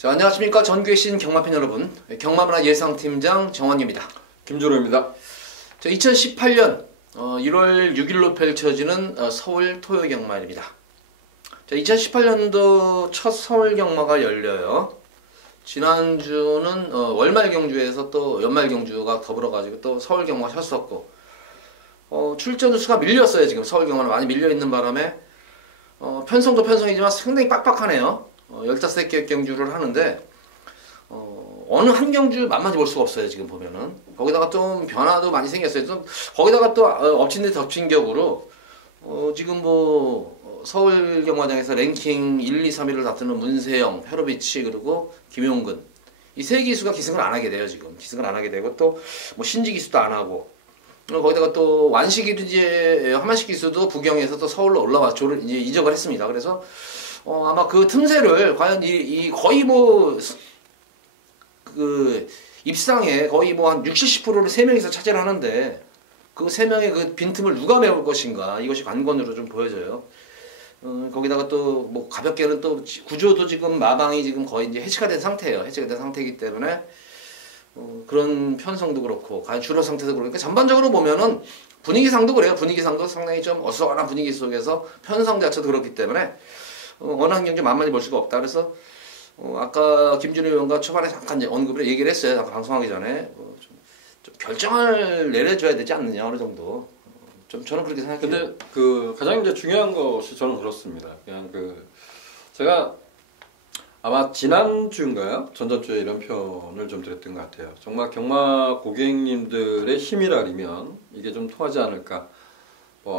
자, 안녕하십니까. 전교신 경마팬 여러분. 경마문화 예상팀장 정원입니다. 김준호입니다. 자, 2018년 1월 6일로 펼쳐지는 서울 토요경마입니다. 자, 2018년도 첫 서울 경마가 열려요. 지난주는 월말 경주에서 또 연말 경주가 더불어가지고 또 서울 경마가 쳤었고, 출전 수가 밀렸어요. 지금 서울 경마는 많이 밀려있는 바람에 편성도 편성이지만 상당히 빡빡하네요. 15개 경주를 하는데 어느 한 경주 만만히 볼 수가 없어요. 지금 보면은 거기다가 좀 변화도 많이 생겼어요. 좀 거기다가 또 엎친 데 덮친 격으로 지금 뭐 서울 경마장에서 랭킹 1, 2, 3위를 다투는 문세영, 페로비치 그리고 김용근 이 세 기수가 기승을 안 하게 돼요. 지금 기승을 안 하게 되고 또 뭐 신지 기수도 안 하고 거기다가 또 완식이 이제 하만식 기수도 부경에서 또 서울로 올라와 이제 이적을 했습니다. 그래서 아마 그 틈새를 과연 이 거의 뭐 그 입상에 거의 뭐 한 60, 70%를 3명이서 차지를 하는데 그 3명의 그 빈틈을 누가 메울 것인가 이것이 관건으로 좀 보여져요. 거기다가 또 뭐 가볍게는 또 구조도 지금 마방이 지금 거의 이제 해체가 된 상태예요. 해체가 된 상태이기 때문에 그런 편성도 그렇고 과연 주로 상태도 그러니까 전반적으로 보면은 분위기상도 그래요. 분위기상도 상당히 좀 어수선한 분위기 속에서 편성 자체도 그렇기 때문에 어느 한 경기 만만히 볼 수가 없다. 그래서 아까 김준호 의원과 초반에 잠깐 언급을 얘기를 했어요. 아까 방송하기 전에 좀 결정을 내려줘야 되지 않느냐 어느 정도. 좀 저는 그렇게 생각해요. 근데 그 가장 이제 중요한 것이 저는 그렇습니다. 그냥 제가 아마 지난주인가요? 전전주에 이런 표현을 좀 드렸던 것 같아요. 정말 경마 고객님들의 힘이라면 이게 좀 통하지 않을까.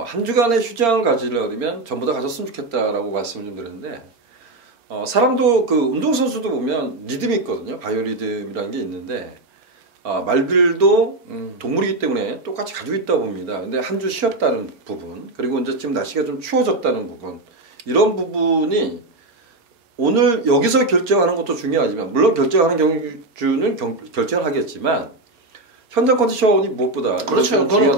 한 주간의 휴장을 가지려면 전부 다 가졌으면 좋겠다라고 말씀을 좀 드렸는데, 사람도 그 운동선수도 보면 리듬이 있거든요. 바이오리듬이라는 게 있는데, 말들도 동물이기 때문에 똑같이 가지고 있다 봅니다. 근데 한 주 쉬었다는 부분, 그리고 이제 지금 날씨가 좀 추워졌다는 부분, 이런 부분이 오늘 여기서 결정하는 것도 중요하지만, 물론 결정하는 경주는 결정을 하겠지만, 현장 컨디션이 무엇보다 그렇죠. 그럼요.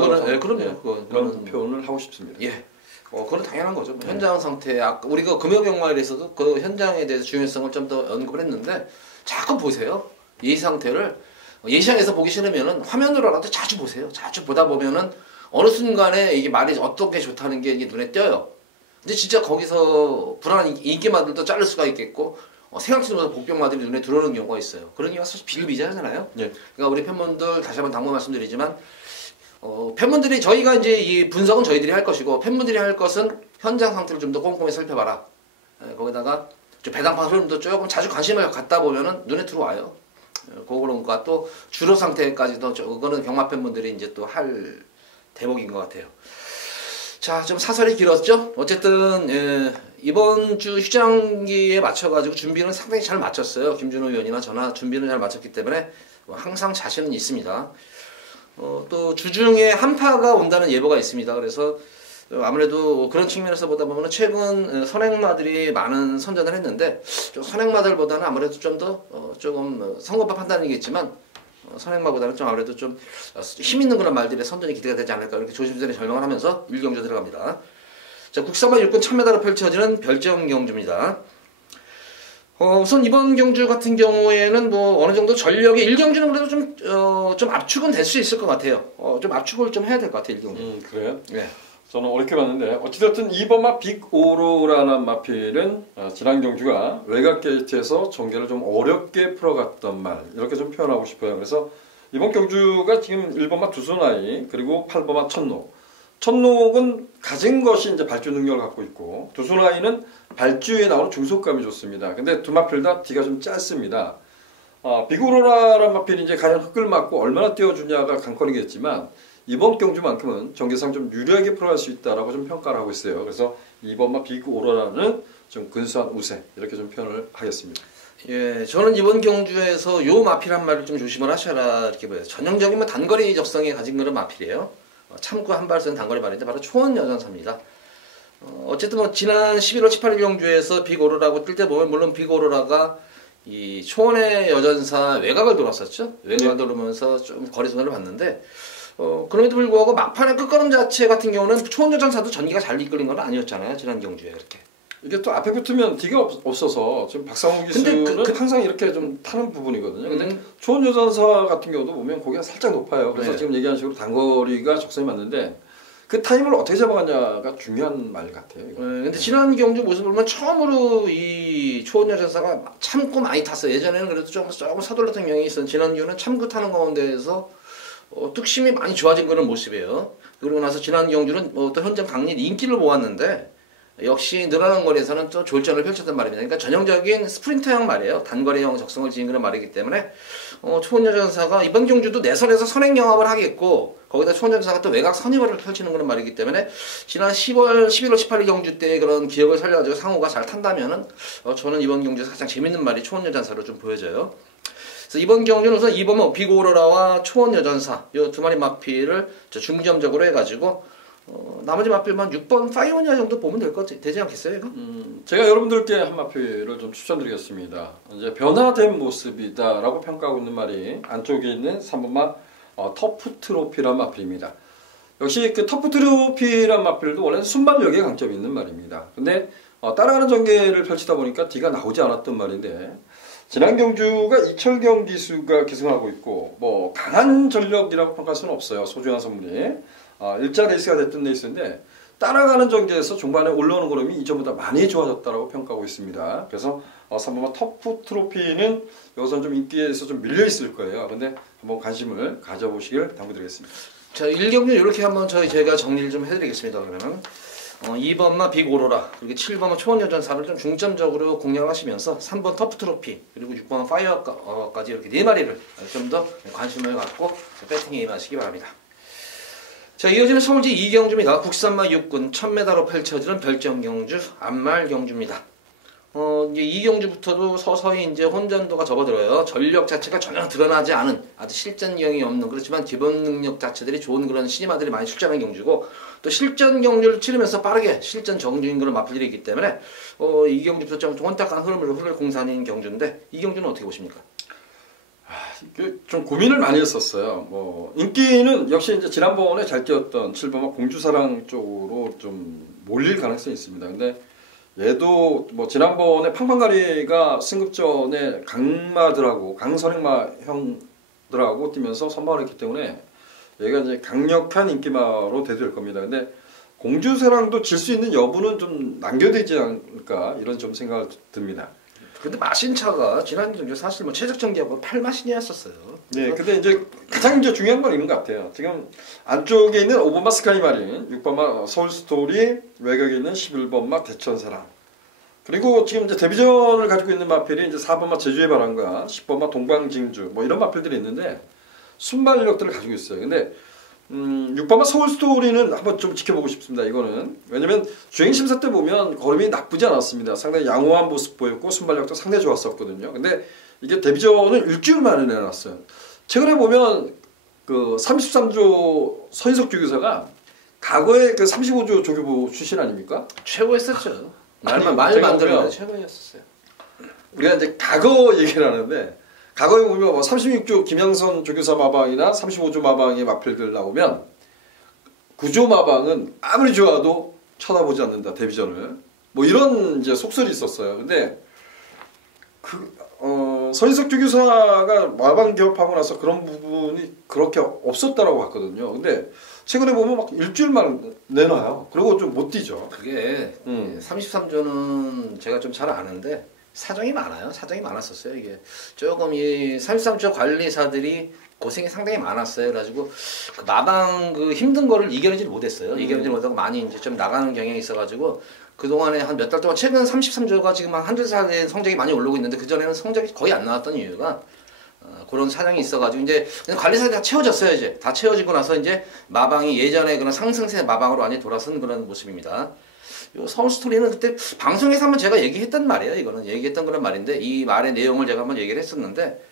그런 표현을 하고 싶습니다. 예. 그건 당연한 거죠. 현장 상태, 아까 우리가 금요경마에서도 그 현장에 대해서 중요성을 좀 더 언급을 했는데 자꾸 보세요. 예시 상태를 예시장에서 보기 싫으면은 화면으로라도 자주 보세요. 자주 보다 보면은 어느 순간에 이게 말이 어떻게 좋다는 게 이게 눈에 띄어요. 근데 진짜 거기서 불안한 인기마들도 자를 수가 있겠고 생각지도 못한 복병마들이 눈에 들어오는 경우가 있어요. 그런 경우가 사실 비일비재하잖아요. 예. 그러니까 우리 팬분들 다시 한번 당부 말씀드리지만 팬분들이 저희가 이제 이 분석은 저희들이 할 것이고 팬분들이 할 것은 현장 상태를 좀 더 꼼꼼히 살펴봐라. 거기다가 배당판 흐름도 조금 자주 관심을 갖다 보면은 눈에 들어와요. 그런가 또 주로 상태까지도 그거는 경마 팬분들이 이제 또 할 대목인 것 같아요. 자, 좀 사설이 길었죠? 어쨌든, 이번 주 휴장기에 맞춰가지고 준비는 상당히 잘 마쳤어요. 김준호 의원이나 저나 준비는 잘 마쳤기 때문에 항상 자신은 있습니다. 또 주중에 한파가 온다는 예보가 있습니다. 그래서 아무래도 그런 측면에서 보다 보면 최근 선행마들이 많은 선전을 했는데 좀 선행마들보다는 아무래도 좀 더 조금 선거법 판단이겠지만 선행마보다는 좀 아무래도 좀 힘 있는 그런 말들의 선전이 기대가 되지 않을까 이렇게 조심스레 전망을 하면서 1경주 들어갑니다. 자, 국산마 육군 1000m로 펼쳐지는 별정 경주입니다. 우선 이번 경주 같은 경우에는 뭐 어느 정도 전력이 1경주는 그래도 좀 압축은 될 수 있을 것 같아요. 좀 압축을 좀 해야 될 것 같아요. 1경주. 그래요? 네. 저는 어렵게 봤는데 어찌됐든 2번마 빅오로라는 마필은 지난 경주가 외곽 게이트에서 전개를 좀 어렵게 풀어갔던 말 이렇게 좀 표현하고 싶어요. 그래서 이번 경주가 지금 1번마 두손아이 그리고 8번마 천록 천록은 가진 것이 이제 발주 능력을 갖고 있고 두손아이는 발주에 나오는 중속감이 좋습니다. 근데 두 마필 다 뒤가 좀 짧습니다. 빅오로라라는 마필이 이제 과연 흙을 맞고 얼마나 띄워주냐가 관건이겠지만 이번 경주만큼은 전개상 좀 유리하게 풀어갈 수 있다라고 좀 평가를 하고 있어요. 그래서 2번마 빅오로라는 좀 근소한 우세 이렇게 좀 표현을 하겠습니다. 예, 저는 이번 경주에서 요 마필한 말을 좀 조심을 하셔라 이렇게 보여요. 전형적인 뭐 단거리 적성에 가진 그런 마필이에요. 참고 한 발 쓰는 단거리 말인데 바로 초원 여전사입니다. 어쨌든 뭐 지난 11월 18일 경주에서 빅오로라고 뜰 때 보면 물론 빅오로라가 이 초원의 여전사 외곽을 돌았었죠. 외곽을 돌으면서 좀 거리선을 봤는데 그럼에도 불구하고 막판의 끝걸음 자체 같은 경우는 초원여전사도 전기가 잘 이끌린 건 아니었잖아요. 지난 경주에 그렇게. 이게 또 앞에 붙으면 뒤가 없어서 지금 박상욱 기수는 항상 이렇게 좀 타는 부분이거든요. 근데 초원 여전사 같은 경우도 보면 고개가 살짝 높아요. 그래서 네. 지금 얘기한 식으로 단거리가 적성에 맞는데 그 타임을 어떻게 잡아가냐가 중요한 말 같아요. 이거. 근데 지난 경주 모습을 보면 처음으로 이 초원 여전사가 참고 많이 탔어요. 예전에는 그래도 조금 서둘렀던 경향이 있었는데 지난 경주는 참고 타는 가운데에서 뚝심이 많이 좋아진 그런 모습이에요. 그러고 나서 지난 경주는 어떤 현장 강린 인기를 모았는데 역시 늘어난 거리에서는 또 졸전을 펼쳤단 말입니다. 그러니까 전형적인 스프린터형 말이에요. 단거리형 적성을 지닌 그런 말이기 때문에 초원여전사가 이번 경주도 내선에서 선행 영합을 하겠고 거기다 초원여전사가 또 외곽 선입을 펼치는 그런 말이기 때문에 지난 11월 18일 경주 때 그런 기억을 살려가지고 상호가 잘 탄다면은 저는 이번 경주에서 가장 재밌는 말이 초원여전사로 좀 보여져요. 그래서 이번 경주는 우선 2번 빅오로라와 초원여전사 이 두 마리 마필을 중점적으로 해가지고 나머지 마필만 6번 파이오니아 정도 보면 되지 않겠어요, 이거? 제가 여러분들께 한 마필을 좀 추천드리겠습니다. 이제 변화된 모습이다라고 평가하고 있는 말이 안쪽에 있는 3번마 터프 트로피란 마필입니다. 역시 그 터프 트로피란 마필도 원래는 순발력에 강점이 있는 말입니다. 근데 따라가는 전개를 펼치다 보니까 뒤가 나오지 않았던 말인데 지난 경주가 이철경 기수가 계승하고 있고 뭐 강한 전력이라고 평가할 수는 없어요. 소중한 선물이. 일자 레이스가 됐던 레이스인데 따라가는 전개에서 중반에 올라오는 걸음이 이전보다 많이 좋아졌다고 평가하고 있습니다. 그래서 3번마 터프 트로피는 여기서 좀 인기에서 좀 밀려 있을 거예요. 근데 한번 관심을 가져보시길 당부드리겠습니다. 자, 1경주 이렇게 한번 제가 정리를 좀 해드리겠습니다. 그러면 2번마 빅오로라 그리고 7번마 초원여전사를 좀 중점적으로 공략하시면서 3번 터프 트로피 그리고 6번 파이어까지 이렇게 네 마리를 좀 더 관심을 갖고 배팅에 임하시기 바랍니다. 자, 이어지는 서울시 2경주입니다. 국산마 6군 1000m로 펼쳐지는 별정경주 안말경주입니다. 이제 2경주부터도 서서히 이제 혼전도가 접어들어요. 전력 자체가 전혀 드러나지 않은 아주 실전경이 없는 그렇지만 기본 능력 자체들이 좋은 그런 신임마들이 많이 출전한 경주고 또 실전 경주를 치르면서 빠르게 실전 정주인 그런 마필들이 있기 때문에 2경주부터 좀 혼탁한 흐름을 흐를 공산인 경주인데 이 경주는 어떻게 보십니까? 좀 고민을 많이 했었어요. 뭐 인기는 역시 이제 지난번에 잘 뛰었던 7번마 공주사랑 쪽으로 좀 몰릴 가능성이 있습니다. 근데 얘도 뭐 지난번에 팡팡가리가 승급전에 강마들하고 강선행마 형들하고 뛰면서 선방을 했기 때문에 얘가 이제 강력한 인기마로 대두될 겁니다. 근데 공주사랑도 질 수 있는 여부는 좀 남겨두지 않을까 이런 좀 생각이 듭니다. 근데 마신차가 지난 경주 사실 뭐 최적정기하고 8마신이었었어요. 네, 근데 이제 가장 이제 중요한 건 이런 것 같아요. 지금 안쪽에 있는 5번마 스카이마린, 6번마 서울스토리, 외곽에 있는 11번마 대천사랑. 그리고 지금 이제 데뷔전을 가지고 있는 마필이 이제 4번마 제주의 바람과 10번마 동방징주 뭐 이런 마필들이 있는데 순발력들을 가지고 있어요. 근데 6번마 서울스토리는 한번 좀 지켜보고 싶습니다. 이거는 왜냐면 주행심사 때 보면 걸음이 나쁘지 않았습니다. 상당히 양호한 모습 보였고 순발력도 상당히 좋았었거든요. 근데 이게 데뷔전을 일주일 만에 내놨어요. 최근에 보면 그 33조 서인석 조교사가 과거에 그 35조 조교부 출신 아닙니까? 최고였었죠. 말 제가 만들어야 보면 최고였었어요. 우리가 이제 과거 얘기를 하는데 과거에 보면 뭐 36조 김양선 조교사 마방이나 35조 마방의 마필들 나오면 9조 마방은 아무리 좋아도 쳐다보지 않는다 데뷔전을 뭐 이런 이제 속설이 있었어요. 근데 서인석 조교사가 마방 기업하고 나서 그런 부분이 그렇게 없었다라고 봤거든요. 근데 최근에 보면 막 일주일만 내놔요. 그리고 좀 못 뛰죠. 그게 33조는 제가 좀 잘 아는데 사정이 많아요. 사정이 많았었어요. 이게 조금 이 33조 관리사들이 고생이 상당히 많았어요. 그래가지고 그 마방 그 힘든 거를 이겨내지 못했어요. 이겨내지 못하고 많이 이제 좀 나가는 경향이 있어가지고 그 동안에 한 몇 달 동안 최근 33조가 지금 한두 살에 성적이 많이 오르고 있는데 그 전에는 성적이 거의 안 나왔던 이유가 그런 사정이 있어가지고 이제 관리사들이 다 채워졌어요. 이제 다 채워지고 나서 이제 마방이 예전에 그런 상승세 마방으로 완전히 돌아선 그런 모습입니다. 요 서울스토리는 그때 방송에서 한번 제가 얘기했던 말이에요. 이거는 얘기했던 그런 말인데 이 말의 내용을 제가 한번 얘기를 했었는데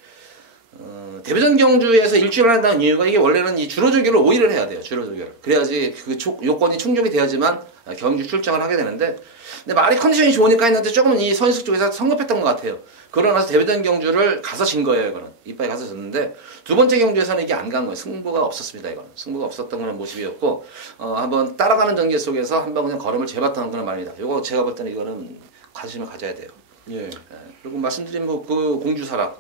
대배전 경주에서 일주일을 한다는 이유가 이게 원래는 이 주로조기를 5일을 해야 돼요. 주로조기를. 그래야지 그 요건이 충족이 돼야지만 경주 출정을 하게 되는데 근데 말이 컨디션이 좋으니까 했는데 조금 이 선수들 쪽에서 성급했던 것 같아요. 그러고 나서 대배전 경주를 가서 진 거예요. 이거는. 이빨에 가서 졌는데 두 번째 경주에서는 이게 안 간 거예요. 승부가 없었습니다. 이거는. 승부가 없었던 그런 모습이었고 한번 따라가는 전개 속에서 한번 그냥 걸음을 재봤다는 그런 말입니다. 이거 제가 볼 때는 이거는 관심을 가져야 돼요. 예. 그리고 말씀드린 뭐 그 공주사랑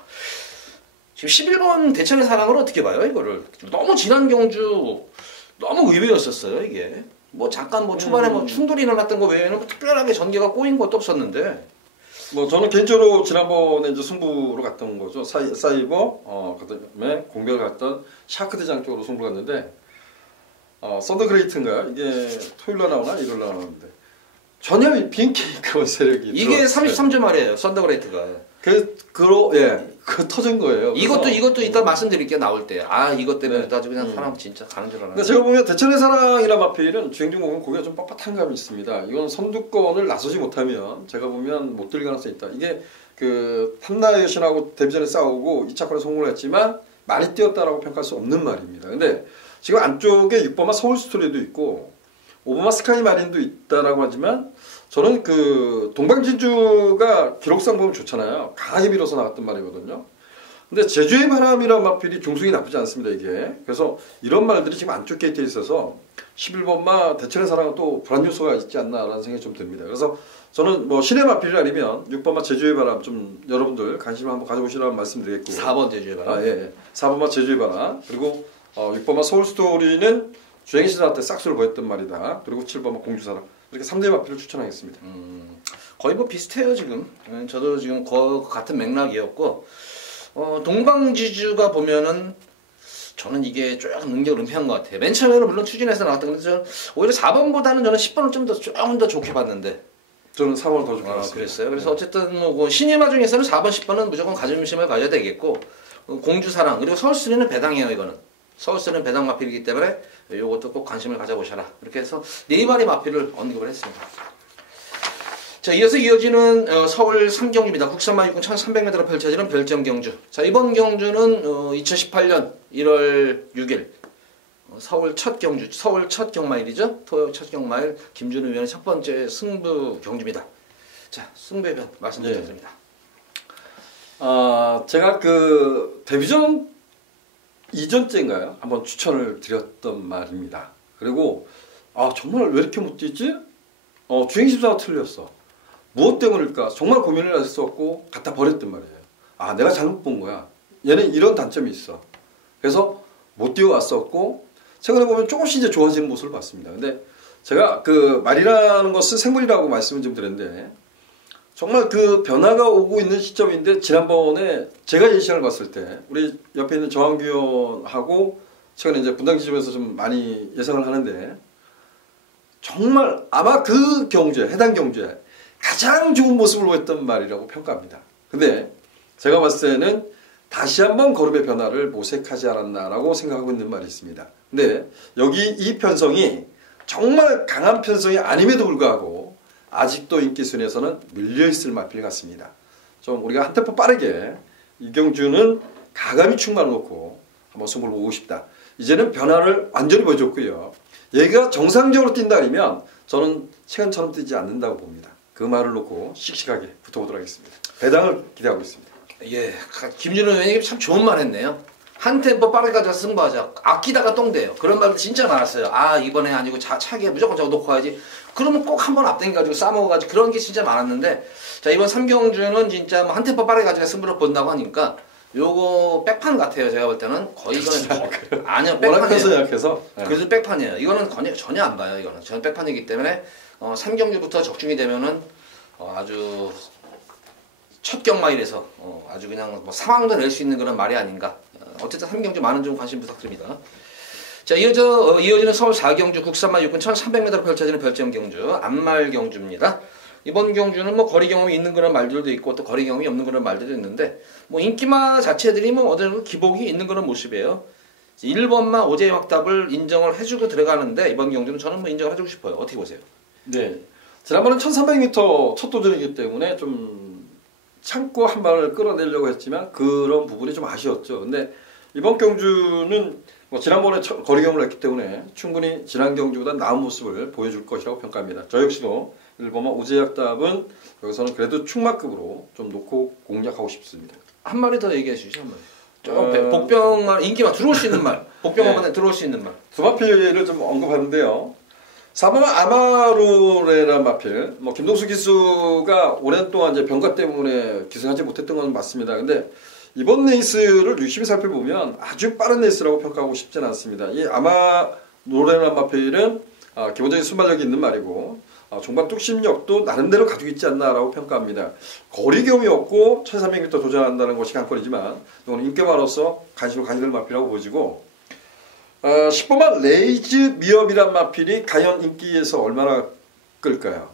지금 11번 대천의 사랑을 어떻게 봐요? 이거를 너무 지난 경주 너무 의외였었어요. 이게 뭐 잠깐 뭐 초반에 뭐 충돌이 일어났던 거 외에는 뭐 특별하게 전개가 꼬인 것도 없었는데 뭐 저는 개인적으로 지난번에 이제 승부로 갔던 거죠. 사이버 그다음에 공별 갔던 샤크 대장 쪽으로 승부 갔는데 썬더그레이트인가요? 이게 토요일날 나오나 일요일날 나오는데 전혀 빈케이크 세력이 이게 33주 말이에요. 썬더그레이트가. 그 터진 거예요. 이것도 이따 말씀드릴게요. 나올 때. 이것 때문에 아주 그냥 사람 진짜 가는 줄 알았는데. 근데 제가 보면 대천의 사랑이나 마필은 주행중 보면 고기가 좀 빳빳한 감이 있습니다. 이건 선두권을 나서지 못하면 제가 보면 못 들 가능성이 있다. 이게 그 탐나 여신하고 데뷔전에 싸우고 2차권에 성공을 했지만 많이 뛰었다라고 평가할 수 없는 말입니다. 근데 지금 안쪽에 6번마 서울 스토리도 있고 5번마 스카이 마린도 있다라고 하지만 저는 그 동방진주가 기록상 보면 좋잖아요. 강하게 밀어서 나갔던 말이거든요. 근데 제주의 바람이란 마필이 중승이 나쁘지 않습니다. 이게. 그래서 이런 말들이 지금 안쪽 게이트에 있어서 11번마 대천의 사랑은 또 불안 요소가 있지 않나라는 생각이 좀 듭니다. 그래서 저는 뭐 신의 마필이 아니면 6번마 제주의 바람 좀 여러분들 관심을 한번 가져보시라는 말씀드리겠고 4번 제주의 바람. 예. 4번마 제주의 바람 그리고 6번마 서울 스토리는 주행시사 때 싹수를 보였던 말이다. 그리고 7번마 공주사랑 이렇게 3대 마필을 추천하겠습니다. 거의 뭐 비슷해요 지금. 저도 지금 같은 맥락이었고 동방지주가 보면은 저는 이게 조금 능력을 은폐한 것 같아요. 맨 처음에는 물론 추진해서 나왔던 건데 저는 오히려 4번보다는 저는 10번을 조금 더 좋게 봤는데 저는 4번을 더 좋게 봤습니다. 그랬어요. 그래서 어쨌든 뭐 신예마 중에서는 4번, 10번은 무조건 가짐심을 가져야 되겠고 공주사랑 그리고 서울스리는 배당이에요. 이거는 서울스리는 배당 마필이기 때문에 이것도 꼭 관심을 가져보셔라. 이렇게 해서 네 마리 마필을 언급을 했습니다. 자, 이어서 이어지는 서울 3경주입니다. 국산마 육군 1300m로 펼쳐지는 별점 경주. 자, 이번 경주는 2018년 1월 6일 서울 첫 경주, 서울 첫 경마일이죠. 토요 첫 경마일 김준우 위원의 첫 번째 승부 경주입니다. 자, 승부의 변 말씀 부탁드립니다. 제가 그 데뷔전 이전째인가요? 한번 추천을 드렸던 말입니다. 그리고 정말 왜 이렇게 못 뛰지? 주행심사가 틀렸어. 무엇 때문일까? 정말 고민을 했었고 갖다 버렸단 말이에요. 내가 잘못 본 거야. 얘는 이런 단점이 있어. 그래서 못 뛰어왔었고 최근에 보면 조금씩 이제 좋아지는 모습을 봤습니다. 근데 제가 그 말이라는 것은 생물이라고 말씀을 좀 드렸는데 정말 그 변화가 오고 있는 시점인데 지난번에 제가 예시를 봤을 때 우리 옆에 있는 정한규 의원하고 최근에 이제 분당 지점에서 좀 많이 예상을 하는데 정말 아마 그 경주에 해당 경주에 가장 좋은 모습을 보였던 말이라고 평가합니다. 근데 제가 봤을 때는 다시 한번 걸음의 변화를 모색하지 않았나라고 생각하고 있는 말이 있습니다. 근데 여기 이 편성이 정말 강한 편성이 아님에도 불구하고 아직도 인기 순위에서는 밀려있을 마필 같습니다. 좀 우리가 한 템포 빠르게 이경주는 가감히 충만을 놓고 한번 승부를 보고 싶다. 이제는 변화를 완전히 보여줬고요. 얘가 정상적으로 뛴다 아니면 저는 시간처럼 뛰지 않는다고 봅니다. 그 말을 놓고 씩씩하게 붙어보도록 하겠습니다. 배당을 기대하고 있습니다. 예, 김준호 의원이 참 좋은 말 했네요. 한 템포 빠르게 가져서 승부하자. 아끼다가 똥돼요. 그런 말도 진짜 많았어요. 이번에 아니고 차게 무조건 저거 놓고 가야지. 그러면 꼭 한번 앞당겨가지고 싸먹어가지고 그런 게 진짜 많았는데 자 이번 3경주는 진짜 뭐 한 템포 빠르게 가져가 승부를 본다고 하니까 요거 백판 같아요. 제가 볼 때는 거의 이거는 아니요 백판이에요. 약해서 그래서 백판이에요. 이거는 전혀 안 봐요. 이거는 저는 백판이기 때문에 3경주부터 적중이 되면은 아주 첫 경마일에서 아주 그냥 뭐 상황도 낼 수 있는 그런 말이 아닌가. 어쨌든 3경주 많은 좀 관심 부탁드립니다. 자, 이어지는 서울 4경주 국산마 육군 1300m로 펼쳐지는 별점 경주 안말 경주입니다. 이번 경주는 뭐 거리 경험이 있는 그런 말들도 있고 또 거리 경험이 없는 그런 말들도 있는데 뭐 인기마 자체들이 뭐 어느 정도 기복이 있는 그런 모습이에요. 1번마 오제의 확답을 인정을 해주고 들어가는데 이번 경주는 저는 뭐 인정을 해주고 싶어요. 어떻게 보세요? 네, 지난번은 1300m 첫 도전이기 때문에 좀 참고 한 방을 끌어내려고 했지만 그런 부분이 좀 아쉬웠죠. 근데 이번 경주는 뭐 지난번에 거리 경험을 했기 때문에 충분히 지난 경주보다 나은 모습을 보여줄 것이라고 평가합니다. 저 역시도 1번마 오제약답은 여기서는 그래도 충마급으로 좀 놓고 공략하고 싶습니다. 한 마리 더 얘기해 주시죠. 한 마리. 복병만 인기만 들어올 수 있는 말. 복병만 네. 들어올 수 있는 말. 두 마필을 좀 언급하는데요. 4번은 아마로레란 마필. 뭐 김동수 기수가 오랜 동안 이제 병가 때문에 기승하지 못했던 건 맞습니다. 근데 이번 레이스를 유심히 살펴보면 아주 빠른 레이스라고 평가하고 싶지는 않습니다. 이 아마로레란 마필은 기본적인 순발력이 있는 말이고 종반 뚝심력도 나름대로 가지고 있지 않나라고 평가합니다. 거리 겸이 없고 1300m 도전한다는 것이 관건이지만 이건 인기마로서 관심을 가질 마필이라고 보여지고 10번만 레이즈 미업이란 마필이 과연 인기에서 얼마나 끌까요?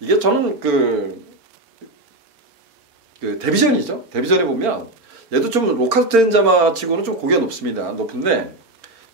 이게 저는 그 데뷔전이죠. 데뷔전에 보면 얘도 좀 로카스텐자마 치고는 좀 고기가 높은데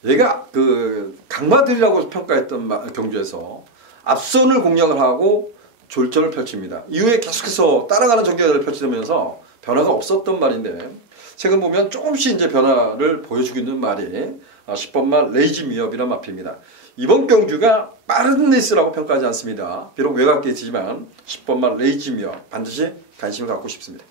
얘가 그 강마들이라고 평가했던 경주에서 앞선을 공략을 하고 졸전을 펼칩니다. 이후에 계속해서 따라가는 전개를 펼치면서 변화가 없었던 말인데 최근 보면 조금씩 이제 변화를 보여주고 있는 말이 10번만 레이지 미업이란 마필입니다. 이번 경주가 빠른 레이스라고 평가하지 않습니다. 비록 외곽게이지만 10번만 레이지 미업 반드시 관심을 갖고 싶습니다.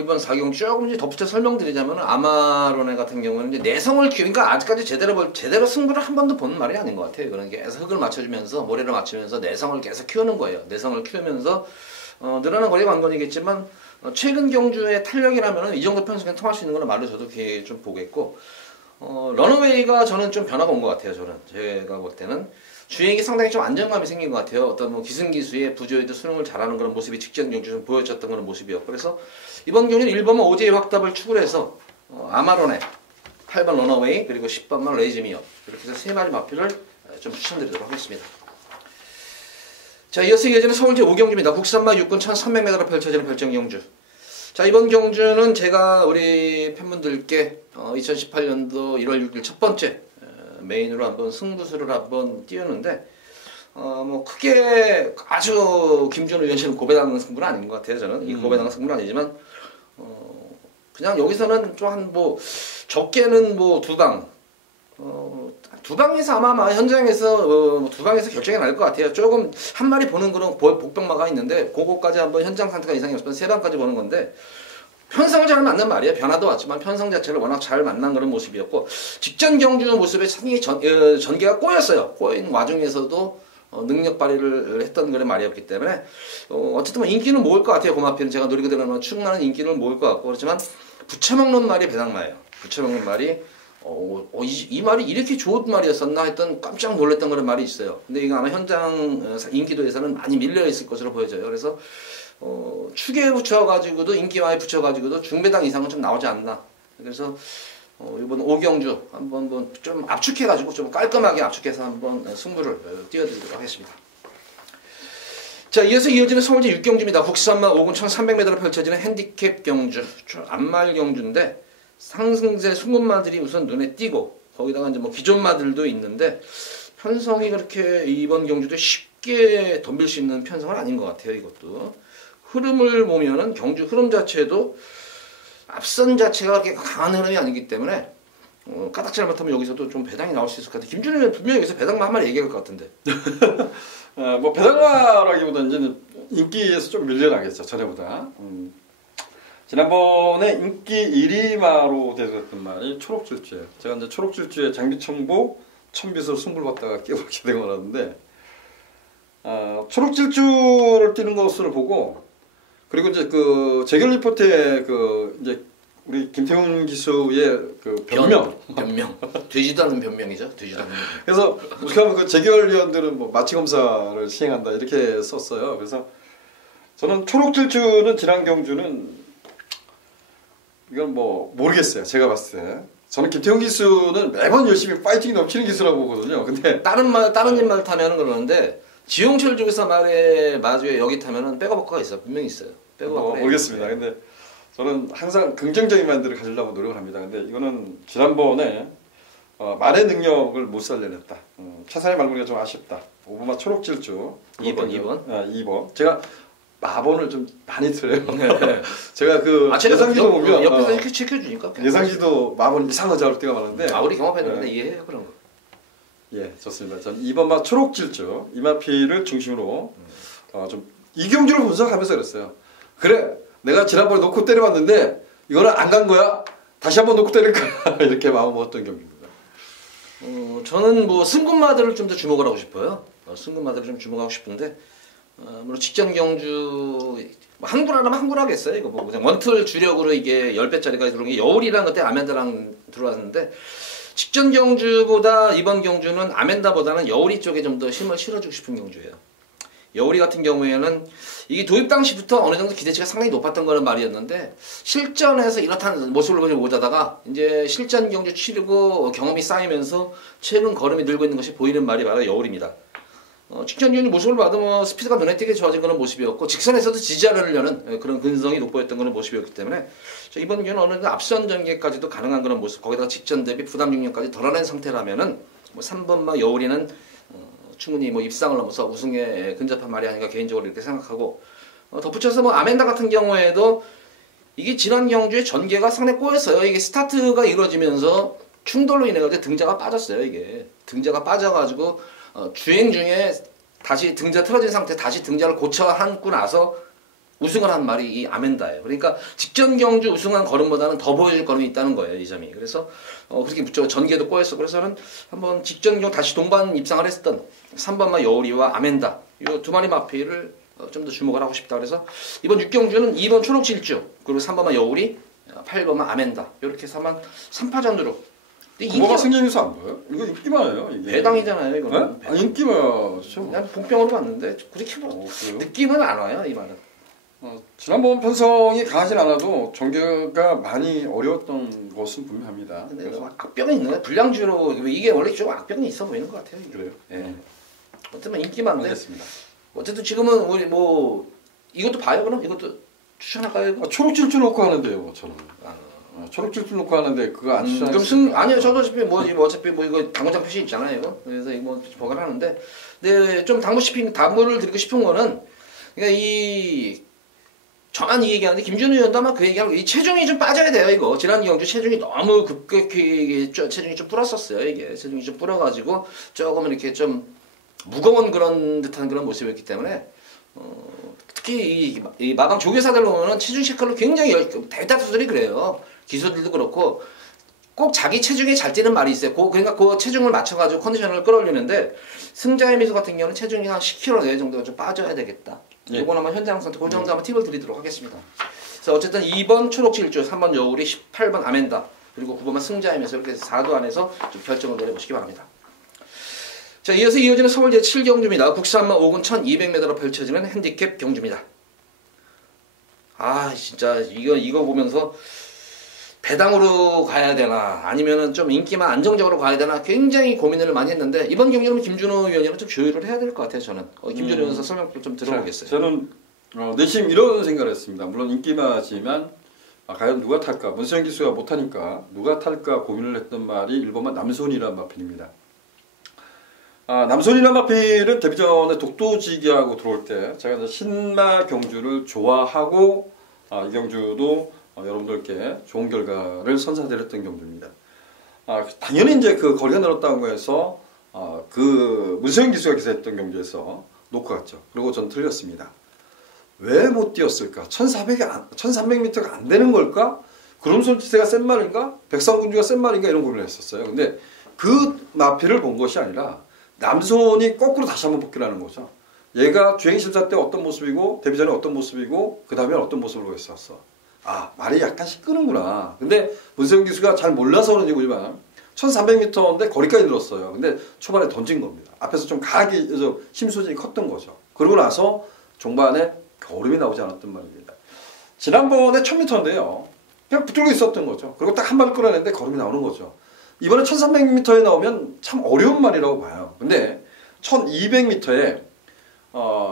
이번 4경주 조금 이제 덧붙여 설명드리자면 아마로네 같은 경우는 이제 내성을 그러니까 아직까지 제대로 승부를 한 번도 보는 말이 아닌 것 같아요. 그런 계속 흙을 맞춰주면서 모래를 맞추면서 내성을 계속 키우는 거예요. 내성을 키우면서 늘어나는 거리가 관건이겠지만 최근 경주의 탄력이라면 이 정도 편성에 통할 수 있는 건 말로 저도 좀 보겠고 런어웨이가 저는 좀 변화가 온 것 같아요. 제가 볼 때는 주행이 상당히 좀 안정감이 생긴 것 같아요. 어떤 뭐 기승기수의 부조에도 수능을 잘하는 그런 모습이 직전 경주 좀 보여줬던 그런 모습이었고 그래서 이번 경주는 1번만 오제의 확답을 추구를 해서 아마로네 8번 런어웨이 그리고 10번만 레이즈미어 이렇게 해서 세 마리 마필을 좀 추천드리도록 하겠습니다. 자, 이어서 이어지는 서울제 5경주입니다. 국산마 6군 1300m로 펼쳐지는 별정경주. 자, 이번 경주는 제가 우리 팬분들께 2018년도 1월 6일 첫 번째 메인으로 한번 승부수를 한번 띄우는데 뭐 크게 아주 김준호 위원실은 고배당하는 승부는 아닌 것 같아요. 저는 이 고배당하는 승부는 아니지만 그냥 여기서는 좀 한 뭐 적게는 뭐 두 방에서 아마 현장에서 두 방에서 결정이 날 것 같아요. 조금 한 마리 보는 그런 복병마가 있는데 그거까지 한번 현장 상태가 이상이 없으면 세 방까지 보는 건데 편성을 잘 만난 말이에요. 변화도 왔지만 편성 자체를 워낙 잘 만난 그런 모습이었고 직전 경주 모습에 상당히 전개가 꼬였어요. 꼬인 와중에서도 능력 발휘를 했던 그런 말이었기 때문에 어쨌든 인기는 모을 것 같아요. 고마피는 제가 노리고 들어가면 충분한 인기를 모을 것 같고 그렇지만 부쳐먹는 말이 배당마예요. 부쳐먹는 말이 이 말이 이렇게 좋은 말이었었나 했던 깜짝 놀랐던 그런 말이 있어요. 근데 이거 아마 현장 인기도에서는 많이 밀려 있을 것으로 보여져요. 그래서 축에 붙여가지고도 인기와에 붙여가지고도 중배당 이상은 좀 나오지 않나. 그래서 이번 5경주 한번 좀 압축해가지고 좀 깔끔하게 압축해서 한번 승부를 띄워드리도록 하겠습니다. 자, 이어서 이어지는 서울제 6경주입니다. 국산마 5군 1300m로 펼쳐지는 핸디캡 경주, 안말 경주인데 상승세 순금마들이 우선 눈에 띄고 거기다가 이제 뭐 기존마들도 있는데 편성이 그렇게 이번 경주도 쉽게 덤빌 수 있는 편성은 아닌 것 같아요. 이것도 흐름을 보면은 경주 흐름 자체도 앞선 자체가 그렇게 강한 흐름이 아니기 때문에 까딱 잘못하면 여기서도 좀 배당이 나올 수 있을 것 같아요. 김준호는 분명히 여기서 배당마 한 마리 얘기할 것 같은데. 뭐 배당마라기보다 이제 인기에서 좀 밀려나겠죠. 전에보다. 지난번에 인기 1위마로 대두했던 말이 초록질주예요. 제가 이제 초록질주에 장비청보 천비서 승부를 받다가 끼어들게 된 거라는데 초록질주를 뛰는 것을 보고 그리고 이제 그 재결 리포트에 그 이제 우리 김태훈 기수의 그 변명 되지도 않는 변명이죠. 되지도 않는 변명. 그래서 무식하면 그 재결위원들은 뭐 마취 검사를 시행한다 이렇게 썼어요. 그래서 저는 초록질주는 지난 경주는 이건 뭐 모르겠어요. 제가 봤을 때 저는 김태훈 기수는 매번 열심히 파이팅이 넘치는 기수라고 보거든요. 근데 다른 집 말 타면은 그러는데 지용철 쪽에서 말에 마주에 여기 타면은 백업워크가 있어요. 분명히 있어요. 백업워크 모르겠습니다. 근데 저는 항상 긍정적인 마인드를 가지려고 노력을 합니다. 근데 이거는 지난번에 말의 능력을 못 살려냈다. 차사의 말문이가 좀 아쉽다. 오버마 초록질주 2번. 2번. 제가 마본을 좀 많이 틀어요. 네. 제가 그 제가 예상지도 보면 옆에서 이렇게 지켜주니까. 예상지도 마본 이상하지 않을 때가 많은데. 우리 경험했는데 이해해요 그런 거. 예, 좋습니다. 전 2번 마 초록질주 이마피를 중심으로 좀 이경주를 분석하면서 그랬어요. 그래, 내가 지난번에 놓고 때려봤는데 이거는 안 간 거야. 다시 한번 놓고 때릴까 이렇게 마음 먹었던 경기입니다. 저는 뭐 승군마들을 좀 더 주목을 하고 싶어요. 승군마들을 좀 주목하고 싶은데 물론 직전 경주 뭐 한군하라면 한군하겠어요. 이거 뭐 그냥 원틀 주력으로 이게 10배짜리가 들어온 게 여울이랑 그때 아멘다랑 들어왔는데 직전 경주보다 이번 경주는 아멘다보다는 여울이 쪽에 좀 더 힘을 실어주고 싶은 경주예요. 여울이 같은 경우에는 이게 도입 당시부터 어느 정도 기대치가 상당히 높았던 거는 말이었는데 실전에서 이렇다는 모습을 보지 못하다가 이제 실전 경주 치르고 경험이 쌓이면서 최근 걸음이 늘고 있는 것이 보이는 말이 바로 여울입니다. 직전 경주 모습을 봐도 뭐 스피드가 눈에 띄게 좋아진 그런 모습이었고 직선에서도 지지하려는 그런 근성이 돋보였던 그런 모습이었기 때문에 이번 경주는 어느 정도 앞선 전개까지도 가능한 그런 모습 거기다가 직전 대비 부담 중량까지 덜어낸 상태라면은 뭐 3번마 여울이는 충분히 뭐 입상을 넘어서 우승에 근접한 말이 아닌가 개인적으로 이렇게 생각하고 덧붙여서 뭐 아멘다 같은 경우에도 이게 지난 경주에 전개가 상당히 꼬였어요. 이게 스타트가 이루어지면서 충돌로 인해 가지고 등자가 빠졌어요. 이게 등자가 빠져가지고 주행 중에 다시 등자 틀어진 상태 다시 등자를 고쳐 앉고 나서 우승을 한 말이 이 아멘다예요. 그러니까 직전 경주 우승한 걸음보다는 더 보여줄 걸음이 있다는 거예요. 이 점이. 그래서 그렇게 전개도 꼬였어. 그래서 저는 한번 직전 경주 다시 동반 입상을 했었던 3번마 여울이와 아멘다 이 두 마리 마피를 좀 더 주목을 하고 싶다. 그래서 이번 6경주는 2번 초록질주 그리고 3번마 여울이 8번마 아멘다 이렇게 해서 한 3파전으로 뭐가 승리해서 안 보여요? 이거 인기 많아요. 이게. 배당이잖아요. 이거는. 네? 인기 많죠. 그냥 본병으로 봤는데 그렇게 뭐 느낌은 안 와요. 이 말은. 지난번 편성이 강하진 않아도 전개가 많이 어려웠던 것은 분명합니다. 근데 악병이 있는 거예요. 불량주로 이게 원래 좀 악병이 있어 보이는 것 같아요. 이게. 그래요? 예. 어쨌든 인기 많은데. 알겠습니다. 어쨌든 지금은 우리 뭐 이것도 봐요 그럼? 이것도 추천할까요? 이거? 초록질주 놓고 하는데요, 저는. 초록질주 놓고 하는데 그거 안 추천하시죠? 아니요, 저도 어차피 뭐 이거 당구장 표시 있잖아요, 이거. 그래서 이거 뭐 보관을 하는데, 근데 좀 당부를 드리고 싶은 거는, 그러니까 저만 이 얘기하는데 김준우 의원도 아마 그 얘기하고 이 체중이 좀 빠져야 돼요 이거. 지난 경주 체중이 너무 급격히 체중이 좀 불었었어요 이게. 체중이 좀 불어가지고 조금 이렇게 좀 무거운 그런 듯한 그런 모습이었기 때문에 특히 이 마방 조교사들 보면은 체중 체크를 굉장히 대다수들이 그래요. 기수들도 그렇고 꼭 자기 체중에 잘 뛰는 말이 있어요. 그러니까 그 체중을 맞춰가지고 컨디션을 끌어올리는데 승자의 미소 같은 경우는 체중이 한 10kg 내외 정도가 좀 빠져야 되겠다. 예. 이건 한번 현장 선택, 그 정도 한번 팁을 드리도록 하겠습니다. 그래서 어쨌든 2번 초록질주, 3번 여울이, 18번 아멘다, 그리고 9번만 승자의 미소 이렇게 해서 4도 안에서 좀 결정을 내려보시기 바랍니다. 자, 이어서 이어지는 서울 제7경주입니다. 국산마 5군 1200m로 펼쳐지는 핸디캡 경주입니다. 아, 진짜 이거 보면서 배당으로 가야 되나 아니면은 좀 인기만 안정적으로 가야 되나 굉장히 고민을 많이 했는데 이번 경기는 김준호 위원님은 좀 조율을 해야 될 것 같아요. 저는 김준호 위원사 설명 좀 들어보겠어요. 저는 내심 이런 생각을 했습니다. 물론 인기마지만 과연 누가 탈까? 문세영 기수가 못하니까 누가 탈까 고민을 했던 말이 1번만 남손이란 마필입니다. 남손이란 마필은 데뷔전에 독도지기하고 들어올 때 제가 신마 경주를 좋아하고 이 경주도 여러분들께 좋은 결과를 선사드렸던 경주입니다. 당연히 이제 그 거리가 늘었다고 해서 그 문세영 기수가 기사했던 경주에서 놓고 갔죠. 그리고 전 틀렸습니다. 왜 못 뛰었을까? 1300m가 안 되는 걸까? 구름손지세가 센 말인가? 백상군주가 센 말인가? 이런 고민을 했었어요. 근데 그 마필을 본 것이 아니라 남손이 거꾸로 다시 한번 복귀를 하는 거죠. 얘가 주행심사 때 어떤 모습이고 데뷔전에 어떤 모습이고 그 다음에 어떤 모습으로 했었어. 말이 약간씩 끄는구나. 근데 문세영 기수가 잘 몰라서 그런지 모르지만 1300m인데 거리까지 늘었어요. 근데 초반에 던진 겁니다. 앞에서 좀 강하게 힘 소진이 컸던 거죠. 그러고 나서 종반에 겨울음이 나오지 않았던 말입니다. 지난번에 1000m인데요. 그냥 붙들고 있었던 거죠. 그리고 딱 한 발을 끌어냈는데 걸음이 나오는 거죠. 이번에 1300m에 나오면 참 어려운 말이라고 봐요. 근데 1200m에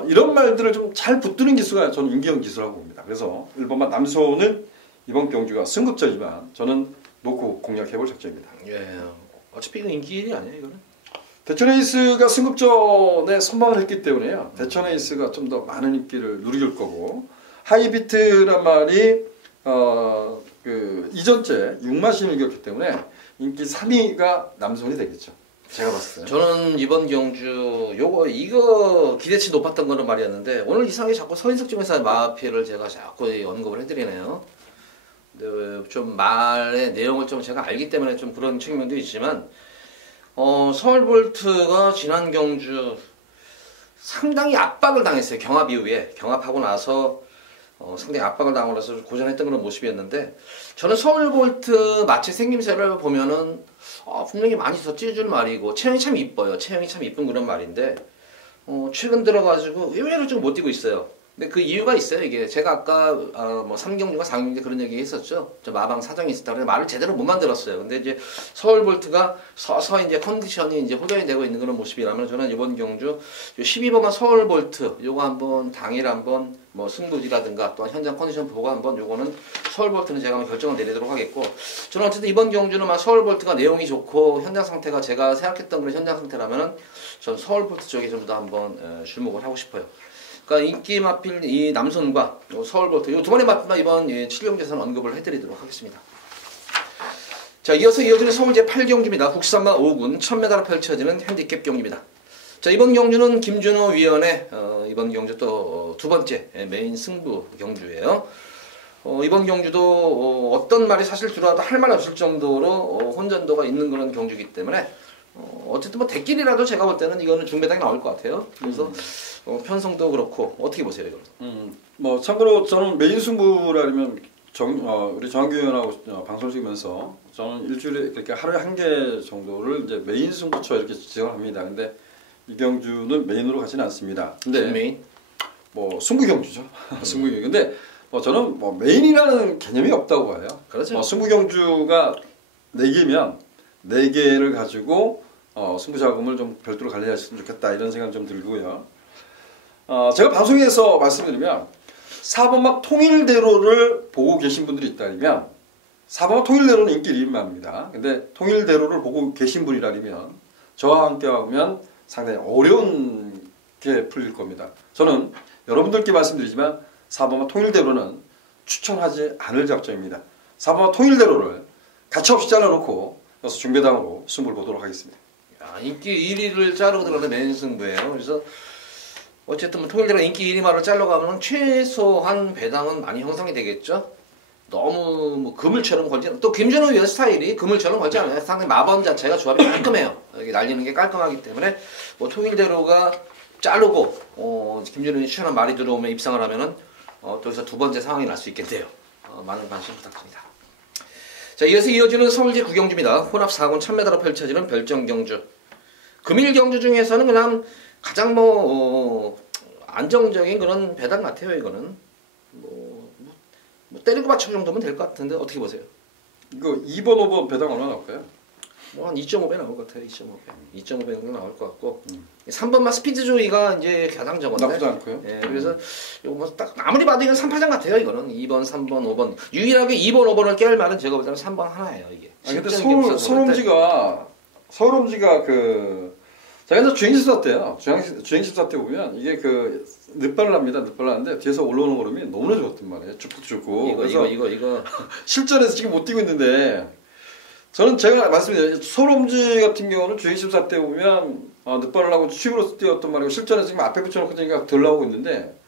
이런 말들을 좀 잘 붙드는 기수가 저는 임기영 기수라고 봅니다. 그래서 1번만 남손은 이번 경주가 승급전이지만 저는 놓고 공략해볼 작전입니다. 예, 어차피 이거 인기 일이 아니에요, 이거는. 대천 에이스가 승급전에 선방을 했기 때문에요. 대천 에이스가 좀 더 많은 인기를 누릴 거고 하이비트란 말이 그 이전째 6마신을 이겼기 때문에 인기 3위가 남선이 되겠죠. 제가 봤을 때. 저는 이번 경주 이거 기대치 높았던 거는 말이었는데 오늘 이상하게 자꾸 서인석 중에서 마피를 제가 자꾸 언급을 해드리네요. 좀 말의 내용을 좀 제가 알기 때문에 좀 그런 측면도 있지만 서울볼트가 지난 경주 상당히 압박을 당했어요. 경합 이후에 경합하고 나서 상당히 압박을 당하고 나서 고전했던 그런 모습이었는데 저는 서울볼트 마치 생김새를 보면은 분명히 많이 더 찢어줄 말이고 체형이 참 이뻐요. 체형이 참 이쁜 그런 말인데 최근 들어가지고 의외로 좀 못 뛰고 있어요. 근데 그 이유가 있어요. 이게 제가 아까 뭐 3경주가 4경주 그런 얘기 했었죠. 저 마방 사정이 있었다 그래서 말을 제대로 못 만들었어요. 근데 이제 서울볼트가 서서히 이제 컨디션이 이제 호전이 되고 있는 그런 모습이라면 저는 이번 경주 12번만 서울볼트 요거 한번 당일 한번 뭐 승부지라든가 또한 현장 컨디션 보고 한번 요거는 서울볼트는 제가 한번 결정을 내리도록 하겠고 저는 어쨌든 이번 경주는 막 서울볼트가 내용이 좋고 현장 상태가 제가 생각했던 그런 현장 상태라면은 저는 서울볼트 쪽에 좀 더 한번 주목을 하고 싶어요. 그러니까 인기 마필 이 남선과 서울볼트 이 두 번의 마필만 이번 7경주에서는 언급을 해드리도록 하겠습니다. 자, 이어서 이어지는 서울 제8경주입니다. 국산마 5군 1000m로 펼쳐지는 핸디캡 경기입니다. 자, 이번 경주는 김준호 위원의 이번 경주 또 두 번째 메인 승부 경주예요. 이번 경주도 어떤 말이 사실 들어와도 할 말 없을 정도로 혼전도가 있는 그런 경주이기 때문에 어쨌든 뭐 대길이라도 제가 볼 때는 이거는 중배당이 나올 것 같아요. 그래서 편성도 그렇고 어떻게 보세요 이걸? 뭐 참고로 저는 메인 승부라면 우리 정한규 의원하고 방송 찍으면서 저는 일주일에 그렇게 하루에 한 개 정도를 이제 메인 승부처 이렇게 지정을 합니다. 근데 이 경주는 메인으로 가지는 않습니다. 근데 메인? 뭐 승부 경주죠. 승부 경주. 근데 저는 뭐 메인이라는 개념이 없다고 봐요. 그렇죠. 승부 경주가 4개면 4개를 가지고 승부 자금을 좀 별도로 관리하셨으면 좋겠다 이런 생각 좀 들고요. 제가 방송에서 말씀드리면 4번막 통일대로를 보고 계신 분들이 있다면 4번막 통일대로는 인기 1인만입니다. 근데 통일대로를 보고 계신 분이라면 저와 함께 하면 상당히 어려운 게 풀릴 겁니다. 저는 여러분들께 말씀드리지만 4번막 통일대로는 추천하지 않을 작정입니다. 4번막 통일대로를 가차없이 잘라놓고 여기서 중배당으로 승부를 보도록 하겠습니다. 인기 1위를 자르고 들어가는 메인 승부예요. 그래서 어쨌든 뭐 통일대로 인기 1위만을 잘라가면 최소한 배당은 많이 형성이 되겠죠. 너무 뭐 그물처럼 걸지 않아요. 또 김준호 위원 스타일이 그물처럼 걸지 않아요. 상당히 마번 자체가 조합이 깔끔해요. 여기 날리는 게 깔끔하기 때문에 뭐 통일대로가 자르고 김준호 위원이 추천한 말이 들어오면 입상을 하면은 또 여기서 두 번째 상황이 날 수 있겠네요. 많은 관심 부탁드립니다. 자, 이어서 이어지는 서울제 9경주입니다. 혼합 4군 1000m로 펼쳐지는 별정경주. 금일 경주 중에서는 그냥 가장 안정적인 그런 배당 같아요. 이거는 뭐 때리고 맞춰 정도면 될 것 같은데 어떻게 보세요? 이거 2번, 5번 배당 얼마 나올까요? 뭐 한 2.5배 나올 것 같아요. 2.5배 정도 나올 것 같고 3번만 스피드 조이가 이제 가장 적은데 나쁘지 않고요. 예, 그래서 이거 뭐 딱 아무리 봐도 이건 3파장 같아요. 이거는 2번, 3번, 5번 유일하게 2번, 5번을 깰 말은 제가 볼 때는 3번 하나예요. 이게. 근데 서울홈지가 제가 이제 주행십사 때요. 주행십사 때 보면 이게 늦발랍니다. 늦발라는데 뒤에서 올라오는 걸음이 너무나 좋았단 말이에요. 쭉쭉. 이거 실전에서 지금 못 뛰고 있는데 저는 제가 말씀드린 서울홈지 같은 경우는 주행십사 때 보면 늦발을 하고 칩으로 뛰었단 말이고 실전에서 지금 앞에 붙여놓고 뛰니까 덜 나오고 있는데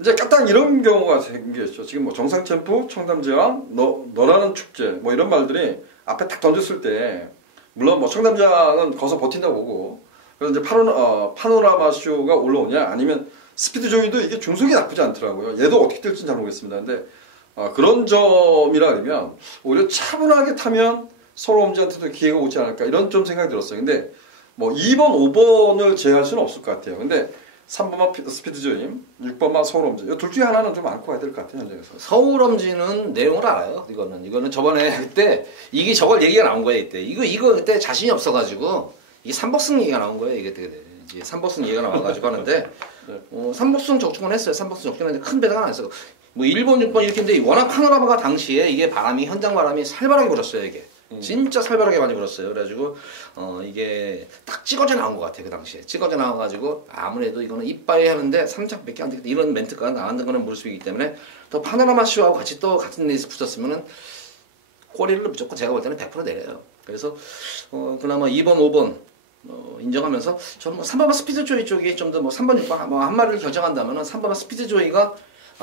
이제 딱 이런 경우가 생겼죠. 지금 뭐 정상 챔프, 청담제왕, 너라는 축제 뭐 이런 말들이 앞에 딱 던졌을 때 물론 뭐 청담장은 거기서 버틴다고 보고 그래서 이제 파노라마 쇼가 올라오냐 아니면 스피드 조이도 이게 중속이 나쁘지 않더라고요. 얘도 어떻게 뛸지는 잘 모르겠습니다. 근데 그런 점이라면 오히려 차분하게 타면 서울홈지한테도 기회가 오지 않을까 이런 좀 생각이 들었어요. 근데 뭐 2번, 5번을 제외할 수는 없을 것 같아요. 근데 3번만 스피드 조임, 6번만 서울홈지. 이 둘 중에 하나는 좀 안고 가야 될 것 같아요, 현장에서. 서울홈지는 내용을 알아요. 이거는 저번에 그때 이게 저걸 얘기가 나온 거예요, 이때. 이거 그때 자신이 없어가지고 이게 삼복승 얘기가 나온 거예요, 이게 이제 삼복승 얘기가 나와가지고 하는데 삼복승 적중은 했어요. 삼복승 적중했는데 큰 배당은 안 했어요. 뭐 1번, 6번 이렇게 했는데 워낙 파노라마가 당시에 이게 현장 바람이 살벌하게 불었어요, 이게. 진짜 살벌하게 많이 불었어요. 그래가지고 이게 딱 찍어져 나온 것 같아요. 그 당시에 찍어져 나와가지고 아무래도 이거는 이빠이 하는데 3장밖에 안 되겠다 이런 멘트가 나왔는 거는 모습이기 때문에 또 파노라마 쇼하고 같이 또 같은 레이스 붙었으면은 꼬리를 무조건 제가 볼 때는 100% 내려요. 그래서 그나마 2번, 5번 인정하면서 저는 뭐 3번 스피드 조이 쪽이 좀 더 뭐 3번, 6번 뭐 한 마리를 결정한다면은 3번 스피드 조이가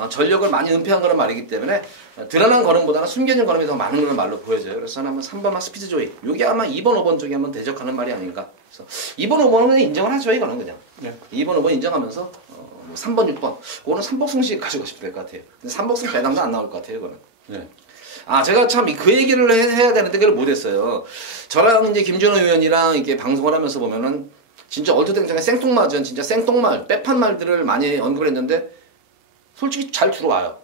전력을 많이 은폐한 그런 말이기 때문에 드러난 걸음보다는 숨겨진 걸음이 더 많은 그런 말로 보여져요. 그래서 저는 한번 3번만 스피드 조이 이게 아마 2번, 5번 쪽에 한번 대적하는 말이 아닌가. 그래서 2번, 5번은 인정을 하죠. 이거는 그냥 2번, 5번 인정하면서 3번, 6번 그거는 삼복승식 가지고 싶을 것 같아요. 근데 삼복승 배당도 안 나올 것 같아요. 이거는. 네. 제가 참 그 얘기를 해야 되는데 그걸 못했어요. 저랑 이제 김준호 의원이랑 이렇게 방송을 하면서 보면은 진짜 얼토당장에 생뚱맞은 진짜 생뚱말, 빼판 말들을 많이 언급을 했는데 솔직히 잘 들어와요.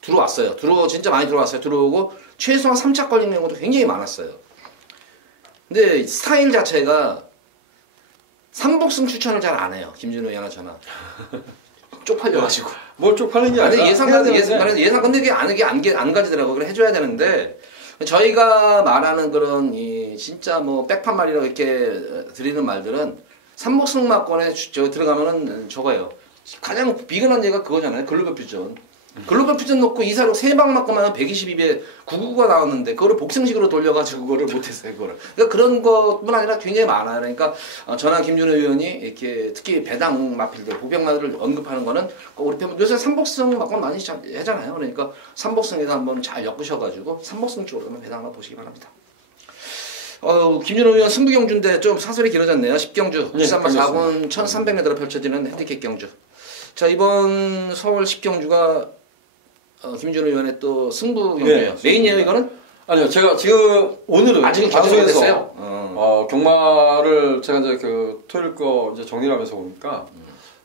들어왔어요. 진짜 많이 들어왔어요. 들어오고 최소한 3차 걸리는 경우도 굉장히 많았어요. 근데 스타일 자체가 삼복승 추천을 잘 안 해요. 김준호 의원이나 저나. 쪽팔려가지고. 뭘 쪽팔린 게 아니라 예상 근데 그게 안 가지더라고. 그래 해줘야 되는데 저희가 말하는 그런 진짜 뭐 백판 말이라고 이렇게 드리는 말들은 삼복승 막권에 들어가면은 저거예요. 가장 비근한 얘가 그거잖아요. 글로벌 퓨전. 글로벌 퓨전 놓고 246 3방 맞고만 122에 999가 나왔는데 그거를 복생식으로 돌려가지고 그거를 못했어요. 그거를. 그러니까 그런 것뿐 아니라 굉장히 많아요. 그러니까 저나 김준호 의원이 이렇게 특히 배당 마필들, 보병마들을 언급하는 거는 우리 팬분들 요새 삼복승 막권 많이 하잖아요. 그러니까 삼복승에서 한번 잘 엮으셔가지고 삼복승 쪽으로 한번 배당 한번 보시기 바랍니다. 김준호 의원 승부 경주인데 좀 사설이 길어졌네요. 10경주, 13만 4군 1,300m로 펼쳐지는 핸디캡 경주. 자, 이번 서울 10경주가 김준호 의원의 또 승부 경주예요. 메인이에요, 이거는? 아니요, 제가 지금 오늘은 지금 방송에서 경마를 제가 이제 그 토요일 거 이제 정리를 하면서 보니까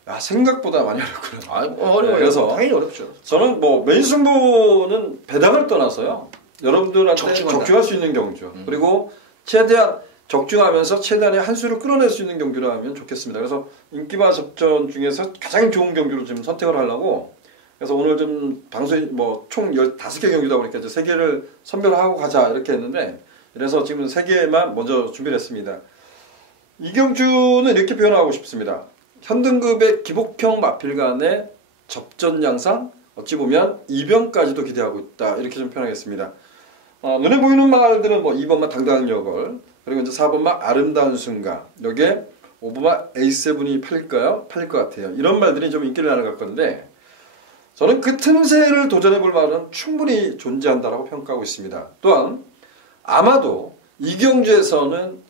야, 생각보다 많이 어렵구나. 어려워요. 그래서 당연히 어렵죠. 저는 뭐 메인 승부는 배당을 떠나서요. 여러분들한테 적중한다. 적중할 수 있는 경주. 그리고 최대한 적중하면서 최대한의 한 수를 끌어낼 수 있는 경기로 하면 좋겠습니다. 그래서 인기마 접전 중에서 가장 좋은 경기로 지금 선택을 하려고 그래서 오늘 좀 방송이 뭐 총 15개 경기다 보니까 이제 3개를 선별하고 가자 이렇게 했는데 그래서 지금 3개만 먼저 준비를 했습니다. 이 경주는 이렇게 표현하고 싶습니다. 현등급의 기복형 마필 간의 접전 양상 어찌 보면 2변까지도 기대하고 있다 이렇게 좀 표현하겠습니다. 눈에 보이는 말들은 뭐 2번만 당당한 여걸 그리고 이제 4번만 아름다운 순간 여기에 5번만 A7이 팔릴 것 같아요. 이런 말들이 좀 인기를 나는 것 같건데 저는 그 틈새를 도전해 볼 말은 충분히 존재한다고 평가하고 있습니다. 또한 아마도 이 경주에서는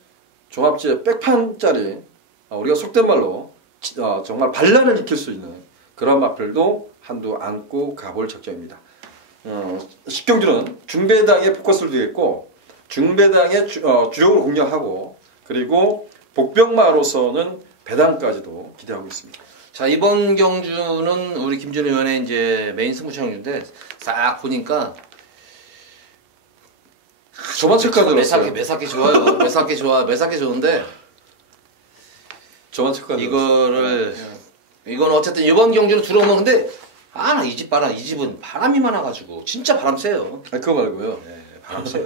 종합제 백판짜리 우리가 속된 말로 정말 반란을 일으킬 수 있는 그런 마필도 한두 안고 가볼 작정입니다. 10경주는 중배당에 포커스를 두겠고 중배당에 주력으로 공략하고 그리고 복병마로서는 배당까지도 기대하고 있습니다. 자, 이번 경주는 우리 김준호 의원의 이제 메인 승부처 경주인데 싹 보니까 저만 체크가 들었어요. 매사기 좋아요. 매사기 좋은데 저만 체크가 이거는 어쨌든 이번 경주는 들어오면 근데 나 이 집 봐라. 이 집은 바람이 많아가지고 진짜 바람 세요. 그거 말고요. 네, 바람 세요.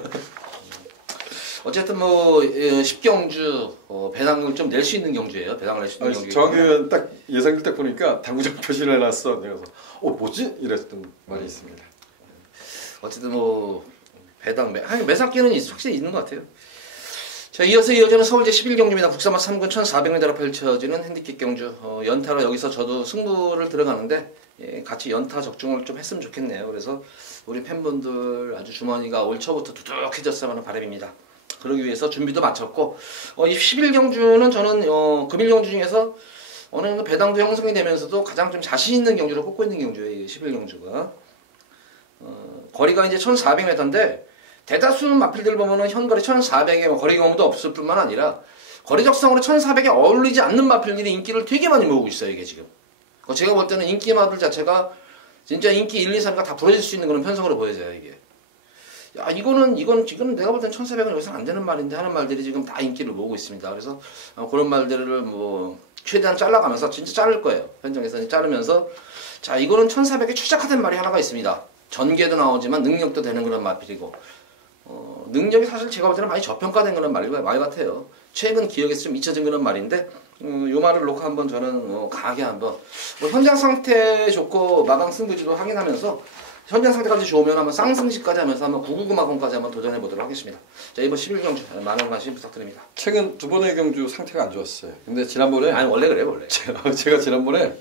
어쨌든 뭐 10경주 배당을 좀 낼 수 있는 경주예요. 배당을 낼 수 있는 경주. 정확히는 딱 예상될 때 보니까 당구장 표시를 해놨어. 그래서 뭐지? 이랬던 말이 있습니다. 어쨌든 뭐 배당 매사기는 확실히 있는 것 같아요. 자, 이어서 이어지는 서울 제11경주입니다. 국사마 3군 1,400m로 펼쳐지는 핸디캡 경주. 연타로 여기서 저도 승부를 들어가는데 같이 연타 적중을 좀 했으면 좋겠네요. 그래서 우리 팬분들 아주 주머니가 올 초부터 두둑해졌으면 하는 바람입니다. 그러기 위해서 준비도 마쳤고 이 11경주는 저는 금일 경주 중에서 어느 정도 배당도 형성이 되면서도 가장 좀 자신 있는 경주로 꼽고 있는 경주예요. 이 11경주가 거리가 이제 1,400m인데 대다수 마필들 보면은 현거리 1,400에 거리 경험도 없을 뿐만 아니라 거리 적성으로 1,400에 어울리지 않는 마필들이 인기를 되게 많이 모으고 있어요. 이게 지금 제가 볼 때는 인기 마들 자체가 진짜 인기 1, 2, 3가 다 부러질 수 있는 그런 편성으로 보여져요. 이게 야 이건 지금 내가 볼 땐 1,400은 여기서 안 되는 말인데 하는 말들이 지금 다 인기를 모으고 있습니다. 그래서 그런 말들을 뭐 최대한 잘라가면서 진짜 자를 거예요. 현장에서 자르면서 자 이거는 1,400에 최적화된 말이 하나가 있습니다. 전개도 나오지만 능력도 되는 그런 마필이고 능력이 사실 제가 볼 때는 많이 저평가된 그런 말 같아요. 최근 기억에서 좀 잊혀진 그런 말인데 요 말을 놓고 한번 저는 강하게 한번 뭐 현장 상태 좋고 마방 승부지도 확인하면서 현장 상태까지 좋으면 한번 쌍승시까지 하면서 한번 999마건까지 한번 도전해 보도록 하겠습니다. 자, 이번 11경주 많은 관심 부탁드립니다. 최근 두 번의 경주 상태가 안 좋았어요. 근데 지난번에 아니 원래 그래 원래. 제가 지난번에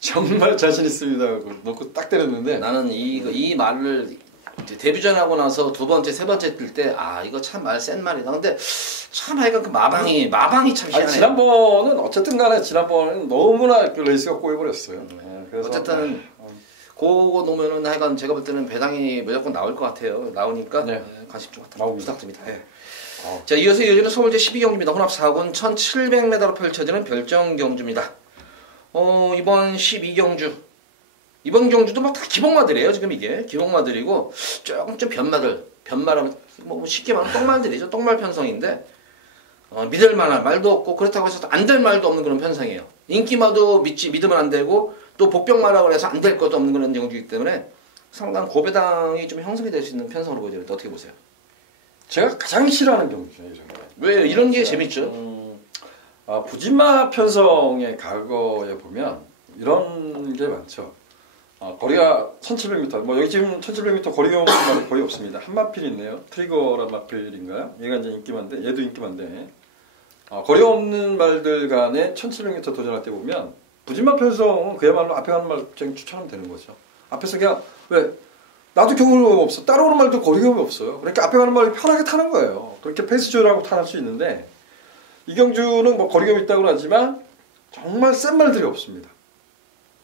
정말 자신 있습니다 하고 놓고 딱 때렸는데 나는 이 말을 데뷔전 하고 나서 두 번째 세 번째 뛸 때 이거 참 말 센 말이다. 근데 참 하여간 그 마방이 참 희한해. 지난번은 어쨌든 간에 지난번에는 너무나 그 레이스가 꼬여버렸어요. 그래서 어쨌든 그거 놓으면은 하여간 제가 볼 때는 배당이 무조건 나올 것 같아요. 나오니까 관심 좀 부탁드립니다. 네. 자, 이어서 이어지는 서울제 12경주입니다. 혼합 4군 1700m로 펼쳐지는 별정 경주입니다. 이번 12경주 이번 경주도 막 다 기복마들이에요. 지금 이게 기복마들이고 조금 좀 변마라면 뭐 쉽게 말하면 똥말들이죠. 똥말 편성인데 믿을 만한 말도 없고 그렇다고 해서 안 될 말도 없는 그런 편성이에요. 인기마도 믿으면 안 되고 또 복병마라고 해서 안 될 것도 없는 그런 경주이기 때문에 상당 고배당이 좀 형성이 될 수 있는 편성으로 보여지는데 어떻게 보세요? 제가 가장 싫어하는 경주죠. 왜 이런 게 재밌죠? 부진마 편성의 과거에 보면 이런 게 많죠. 거리가 1700m, 뭐 여기 지금 1700m 거리 경우는 거의 없습니다. 한 마필 있네요. 트리거란 마필인가요? 얘가 이제 인기만데, 얘도 인기만데. 거리 없는 말들 간에 1700m 도전할 때 보면 부진마 편성은 그야말로 앞에 가는 말 그냥 추천하면 되는 거죠. 앞에서 그냥 왜 나도 경험이 없어. 따라오는 말도 거리 경험이 없어요. 그러니까 앞에 가는 말이 편하게 타는 거예요. 그렇게 페이스 조절하고 탈 수 있는데 이 경주는 뭐 거리 경험이 있다고는 하지만 정말 센 말들이 없습니다.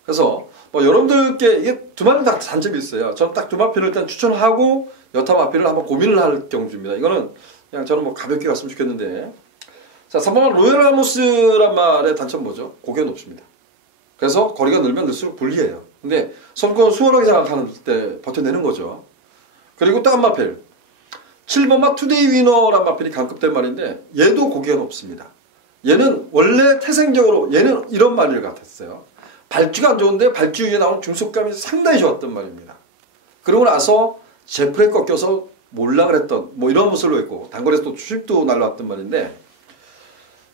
그래서 뭐 여러분들께 이게 두 마필 다 단점이 있어요. 저는 딱 두 마필을 일단 추천하고 여타 마필을 한번 고민을 할 경주입니다. 이거는 그냥 저는 뭐 가볍게 갔으면 좋겠는데 자, 3번 로얄라모스란 말의 단점 뭐죠? 고개가 높습니다. 그래서 거리가 늘면 늘수록 불리해요. 근데 선수가 수월하게 생각하는 때 버텨내는 거죠. 그리고 또 한 마필 7번마 투데이 위너란 마필이 강급된 말인데 얘도 고개가 높습니다. 얘는 원래 태생적으로 얘는 이런 말일 같았어요. 발주가 안 좋은데 발주 위에 나오는 중속감이 상당히 좋았던 말입니다. 그러고 나서 제프레 꺾여서 몰라 그랬던 뭐 이런 모습으로 했고 단거리에서 또 추식도 날라왔던 말인데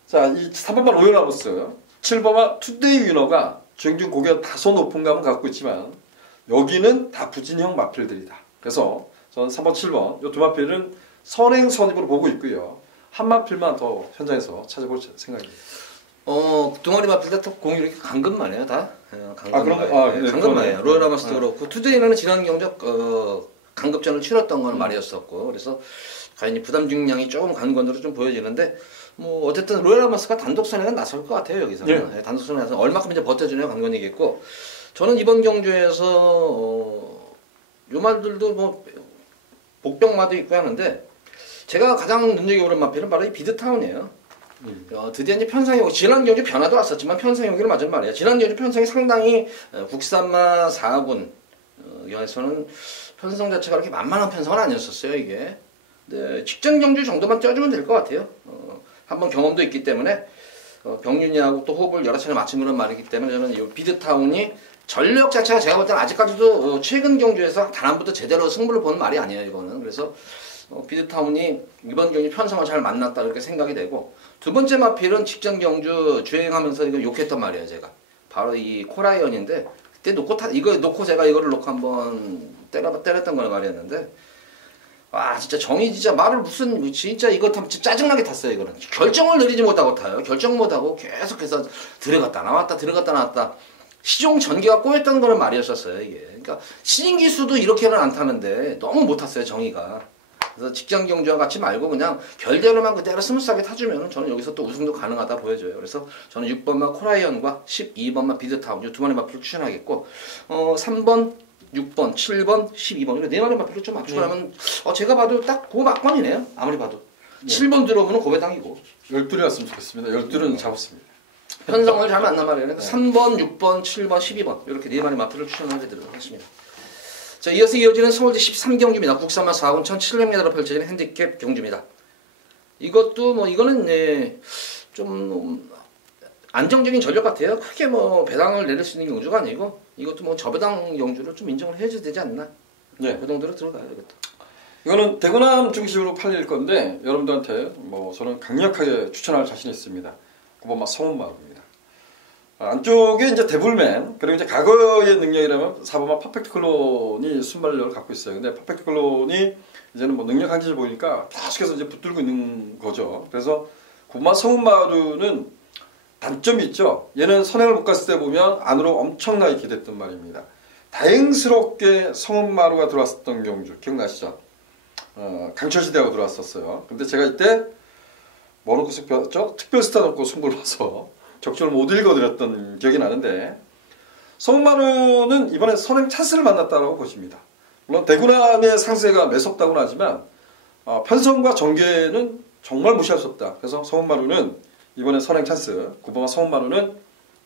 자, 이 3번마 로얄라모스 7번마 투데이 위너가 중중 고개가 다소 높은 감은 갖고 있지만 여기는 다 부진형 마필들이다. 그래서 저는 3번, 7번 이 두 마필은 선행 선입으로 보고 있고요. 한 마필만 더 현장에서 찾아볼 생각입니다. 두 마리 마필 다 공이 이렇게 강급만해요 다. 강급만해요. 강급만해요. 로얄라모스도 그렇고 투데이는 지난 경적 강급전을 치렀던 건 말이었었고 그래서 과연 이 부담 중량이 조금 간 건으로 좀 보여지는데 뭐 어쨌든 로얄라모스가 단독 선행은 나설 것 같아요 여기서는. 네, 단독 선행에서 얼마큼 이제 버텨주냐 관건이겠고 저는 이번 경주에서 요 말들도 뭐 복병마도 있고 하는데 제가 가장 눈여겨보는 마필은 바로 이 비드타운이에요. 드디어 이제 편성이 지난 경주 변화도 왔었지만 편성이 오기를 맞은 말이에요. 지난 경주 편성이 상당히 국산마 4군 에서는 편성 자체가 그렇게 만만한 편성은 아니었었어요 이게. 네, 직전 경주 정도만 쪄주면 될 것 같아요. 한번 경험도 있기 때문에 병윤이하고 또 호흡을 여러 차례 맞춘 그런 말이기 때문에 저는 이 비드타운이 전력 자체가 제가 볼 때는 아직까지도 최근 경주에서 단 한 번도 제대로 승부를 보는 말이 아니에요 이거는. 그래서 비드타운이 이번 경주 편성을 잘 만났다 이렇게 생각이 되고 두 번째 마필은 직전 경주 주행하면서 이거 욕했던 말이에요 제가. 바로 이 코라이언인데 그때 이거 놓고 제가 이거를 놓고 한번 때렸던 거는 말이었는데 와 진짜 정이 진짜 말을 무슨 진짜 이거 짜증나게 탔어요 이거는. 결정을 내리지 못하고 타요. 결정 못하고 계속해서 들어갔다 나왔다 시종 전기가 꼬였던 거는 말이었었어요 이게. 그러니까 신인기수도 이렇게는 안 타는데 너무 못 탔어요 정의가. 그래서 직전 경주와 같이 말고 그냥 결대로만 그대로 스무스하게 타주면 저는 여기서 또 우승도 가능하다 보여져요. 그래서 저는 6번마 코라이언과 12번마 비드타운 이 두 마리 마필을 추천하겠고 3번, 6번, 7번, 12번 이거 네 마리 마필을 좀 맞추라면 제가 봐도 딱 그 막판이네요. 아무리 봐도 7번 들어오면 고배당이고 12리 왔으면 좋겠습니다. 12는 잡았습니다. 편성을 잘 만난 말이에요. 3번, 6번, 7번, 12번 이렇게 네 마리 마필을 추천하도록 하겠습니다. 자, 이어서 이어지는 서울대 13경주입니다. 국산마 4군 1700m로 펼쳐지는 핸디캡 경주입니다. 이것도 뭐 이거는 좀 안정적인 전력 같아요. 크게 뭐 배당을 내릴 수 있는 경주가 아니고 이것도 뭐 저배당 경주를 좀 인정을 해줘야 되지 않나? 네. 그 정도로 들어가요 이것도. 이거는 대구남 중심으로 팔릴 건데 여러분들한테 뭐 저는 강력하게 추천할 자신이 있습니다. 고구마 성운마루입니다. 안쪽에 이제 데블맨 그리고 이제 과거의 능력이라면 사보마 퍼펙트 클론이 순발력을 갖고 있어요. 근데 퍼펙트 클론이 이제는 뭐 능력 한계를 보니까 계속해서 이제 붙들고 있는 거죠. 그래서 고구마 성운마루는 단점이 있죠. 얘는 선행을 못 갔을 때 보면 안으로 엄청나게 기댔단 말입니다. 다행스럽게 성운마루가 들어왔었던 경주 기억나시죠? 강철시대하고 들어왔었어요. 근데 제가 이때 뭐 넣고 죠 특별 스타 넣고 승부를 봐서 적중을 못 읽어드렸던 기억이 나는데 성운마루는 이번에 선행 찬스를 만났다고 보십니다. 물론 대구남의 상세가 매섭다고는 하지만 편성과 전개는 정말 무시할 수 없다. 그래서 성운마루는 이번에 선행 찬스, 구범아 성운마루는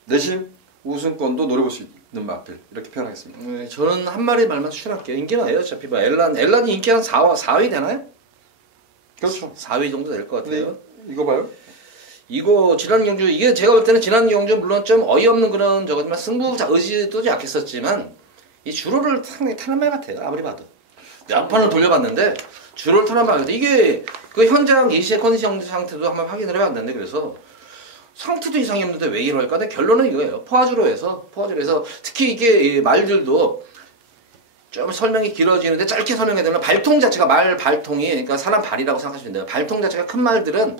내심 우승권도 노려볼 수 있는 맛들 이렇게 표현하겠습니다. 네, 저는 한 마리 말만 추천할게요. 인기가 나요. 어차피 뭐 엘란이 인기 한 4위 되나요? 그렇죠. 4위 정도 될 것 같아요. 이거 봐요. 이거 지난 경주 이게 제가 볼 때는 지난 경주 물론 좀 어이없는 그런 저거지만 승부 의지도 약했었지만 이 주로를 상당히 타는 말 같아요. 아무리 봐도 몇 번을 돌려봤는데 주로를 타는 말 같아요. 이게 그 현장 예시의 컨디션 상태도 한번 확인을 해봤는데 그래서 상태도 이상이 없는데 왜 이럴까? 근데 결론은 이거예요. 포화주로 해서 특히 이게 말들도 좀 설명이 길어지는데 짧게 설명해야 되면 발통 자체가 말 발통이 그러니까 사람 발이라고 생각하시면 돼요. 발통 자체가 큰 말들은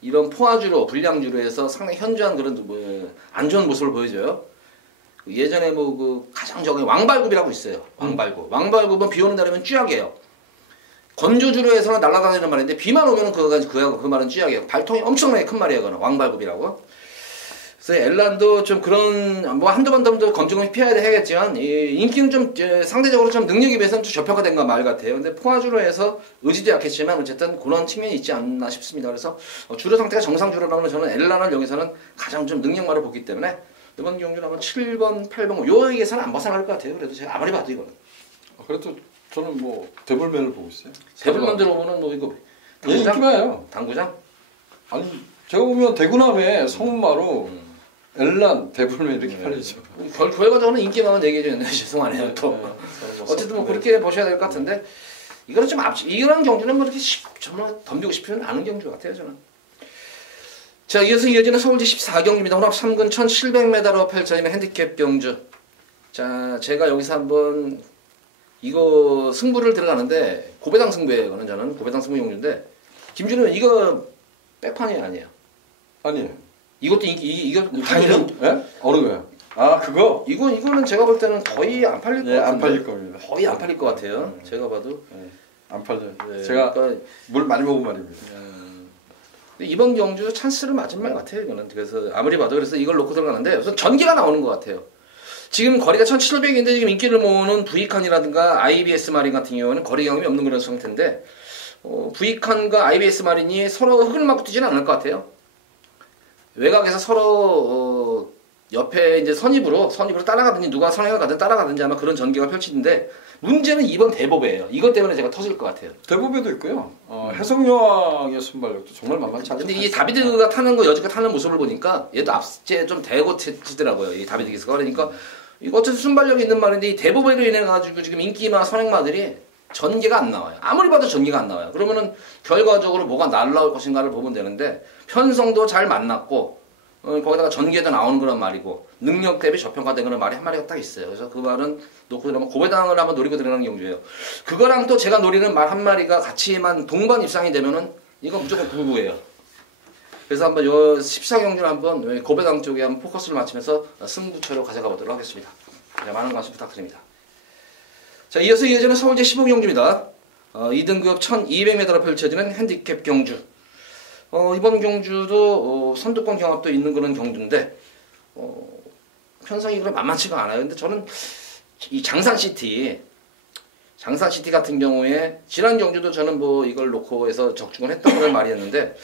이런 포화주로 불량주로 해서 상당히 현저한 그런 안 좋은 모습을 보여줘요. 예전에 뭐 그 가장 적은 왕발굽이라고 있어요. 왕발굽은 비 오는 날이면 쥐약이에요. 건조주로 해서는 날아다니는 말인데 비만 오면은 그 말은 쥐약이에요. 발통이 엄청나게 큰 말이에요. 그거는 왕발굽이라고. 그래서 엘란도 좀 그런 뭐 한두 번 더 검증을 피해야 되겠지만 인기는 좀 상대적으로 좀 능력에 비해서는 좀 저평가된 말 같아요. 근데 포화주로 해서 의지도 약했지만 어쨌든 그런 측면이 있지 않나 싶습니다. 그래서 주로 상태가 정상주로라면 저는 엘란을 여기서는 가장 좀 능력만을 보기 때문에 이번 경주는 아마 7번, 8번 요에게서는 안 벗어날 것 같아요. 그래도 제가 아무리 봐도 이거는. 그래도 저는 뭐 데블맨을 보고 있어요. 데블맨 들어보면 뭐 이거 당구장? 당구장? 아니 제가 보면 대구남에 성운마루 엘란, 데블맨 이렇게 팔리죠. 결과적으로는 인기만은 얘기해줬는데 죄송하네요. 또 어쨌든 뭐 그렇게 보셔야 될 것 같은데 이거는 좀 이런 경주는 뭐 이렇게 정말 덤비고 싶지는 않은 경주 같아요 저는. 자, 이어서 이어지는 서울시 14경기입니다. 혼합 3근 1700m로 펼쳐지는 핸디캡 경주. 자, 제가 여기서 한번 이거 승부를 들어가는데 고배당 승부예요. 이거는 저는 고배당 승부 경주인데 김준호는 이거 백판이 아니에요. 아니에요. 이것도 이거 당연히? 예? 어느 거야? 아 그거? 이거는 제가 볼 때는 거의 안 팔릴 것 같아요. 안 팔릴 겁니다. 거의 안 팔릴 것 같아요. 제가 봐도. 안 팔려요. 네, 제가 그러니까, 물 많이 먹은 말입니다. 이번 경주 찬스를 맞은 말 같아요. 이거는 그래서 아무리 봐도 그래서 이걸 놓고 들어가는데 우선 전개가 나오는 것 같아요. 지금 거리가 1700인데 지금 인기를 모으는 V칸이라든가 IBS 마린 같은 경우는 거리 경험이 없는 그런 상태인데 V칸과 IBS 마린이 서로 흙을 맞고 뛰지는 않을 것 같아요. 외곽에서 서로 옆에 이제 선입으로 따라가든지 누가 선행을 가든 따라가든지 아마 그런 전개가 펼치는데 문제는 이번 대법이에요. 이것 때문에 제가 터질 것 같아요. 대법에도 있고요. 해성여왕의 순발력도 정말 만만치 않죠. 근데 이 다비드가 타는 거 여지가 타는 모습을 보니까 얘도 앞에 좀 대고 치더라고요. 이 다비드 기스가 그러니까 이거 어쨌든 순발력이 있는 말인데 이 대법으로 인해 가지고 지금 인기마 선행마들이 전개가 안 나와요. 아무리 봐도 전개가 안 나와요. 그러면은 결과적으로 뭐가 날라올 것인가를 보면 되는데 편성도 잘 만났고 거기다가 전개도 나오는 그런 말이고 능력 대비 저평가된 그런 말이 한 마리가 딱 있어요. 그래서 그 말은 놓고 들어가면 고배당을 한번 노리고 들어가는 경주예요. 그거랑 또 제가 노리는 말 한 마리가 같이만 동반 입상이 되면은 이거 무조건 9구예요. 그래서 한번 요 14경주를 한번 고배당 쪽에 한번 포커스를 맞추면서 승부처로 가져가 보도록 하겠습니다. 네, 많은 관심 부탁드립니다. 자, 이어서 이어지는 서울제 15경주입니다. 2등급 1200m로 펼쳐지는 핸디캡 경주. 이번 경주도 선두권 경합도 있는 그런 경주인데 편성이 그래 만만치가 않아요. 근데 저는 이 장산시티 같은 경우에 지난 경주도 저는 뭐 이걸 놓고 해서 적중을 했던 그런 말이었는데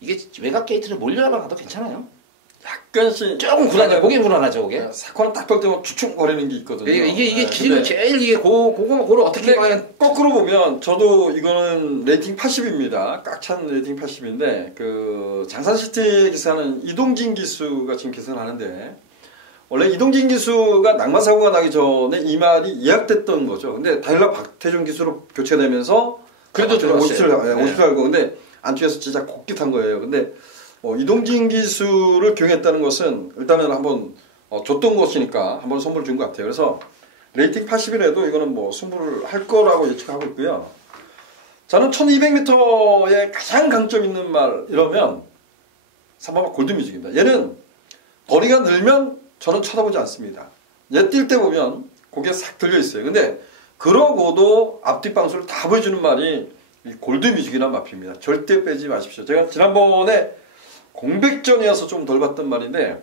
이게 외곽 게이트를 몰려나가도 괜찮아요. 약간씩 조금 불안해요. 그게 불안하죠, 그게. 사코는 딱 볼 때면 추춤거리는 게 있거든요. 이게 기준은 제일 이게 그거를 어떻게 과연 거꾸로 보면 저도 이거는 레이팅 80입니다. 꽉 찬 레이팅 80인데 그 장산시티 기사는 이동진 기수가 지금 계산하는데 원래 이동진 기수가 낙마 사고가 나기 전에 이 말이 예약됐던 거죠. 근데 다일락 박태준 기수로 교체되면서 그래도 들어왔어요. 50초 알고 근데 안쪽에서 진짜 곱게 탄 거예요. 근데 이동진 기수를 경했다는 것은 일단은 한번 줬던 것이니까 한번 선물 준 것 같아요. 그래서 레이팅 80이라도 이거는 뭐 승부를 할 거라고 예측하고 있고요. 저는 1200m의 가장 강점 있는 말 이러면 3번 골드뮤직입니다. 얘는 거리가 늘면 저는 쳐다보지 않습니다. 얘 뛸 때 보면 고개 싹 들려 있어요. 근데 그러고도 앞뒤 방수를 다 보여주는 말이 이 골드뮤직이란 마피입니다. 절대 빼지 마십시오. 제가 지난번에 공백전이어서 좀 덜 봤던 말인데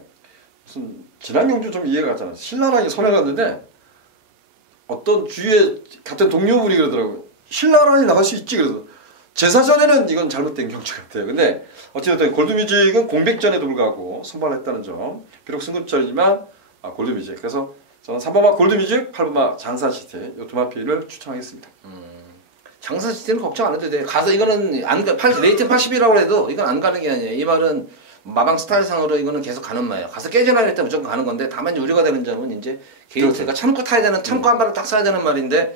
무슨 지난 경주 좀 이해가 가잖아요. 신라랑이 선을 갔는데 어떤 주위에 같은 동료분이 그러더라고요. 신라랑이 나갈 수 있지. 그래서 제 사전에는 이건 잘못된 경주 같아요. 근데 어쨌든 골드뮤직은 공백전에도 불구하고 선발했다는 점. 비록 승급전이지만 골드뮤직. 그래서 저는 3번마 골드뮤직, 8번마 장산시티 이 두 마피를 추천하겠습니다. 장산시티는 걱정 안 해도 돼. 가서 이거는 레이팅 80이라고 해도 이건 안 가는 게 아니에요. 이 말은 마방 스타일상으로 이거는 계속 가는 말이에요. 가서 깨지나 할 때 무조건 가는 건데 다만 이제 우려가 되는 점은 이제 게이트가 참고 타야 되는 참고 한 발을 딱 쏴야 되는 말인데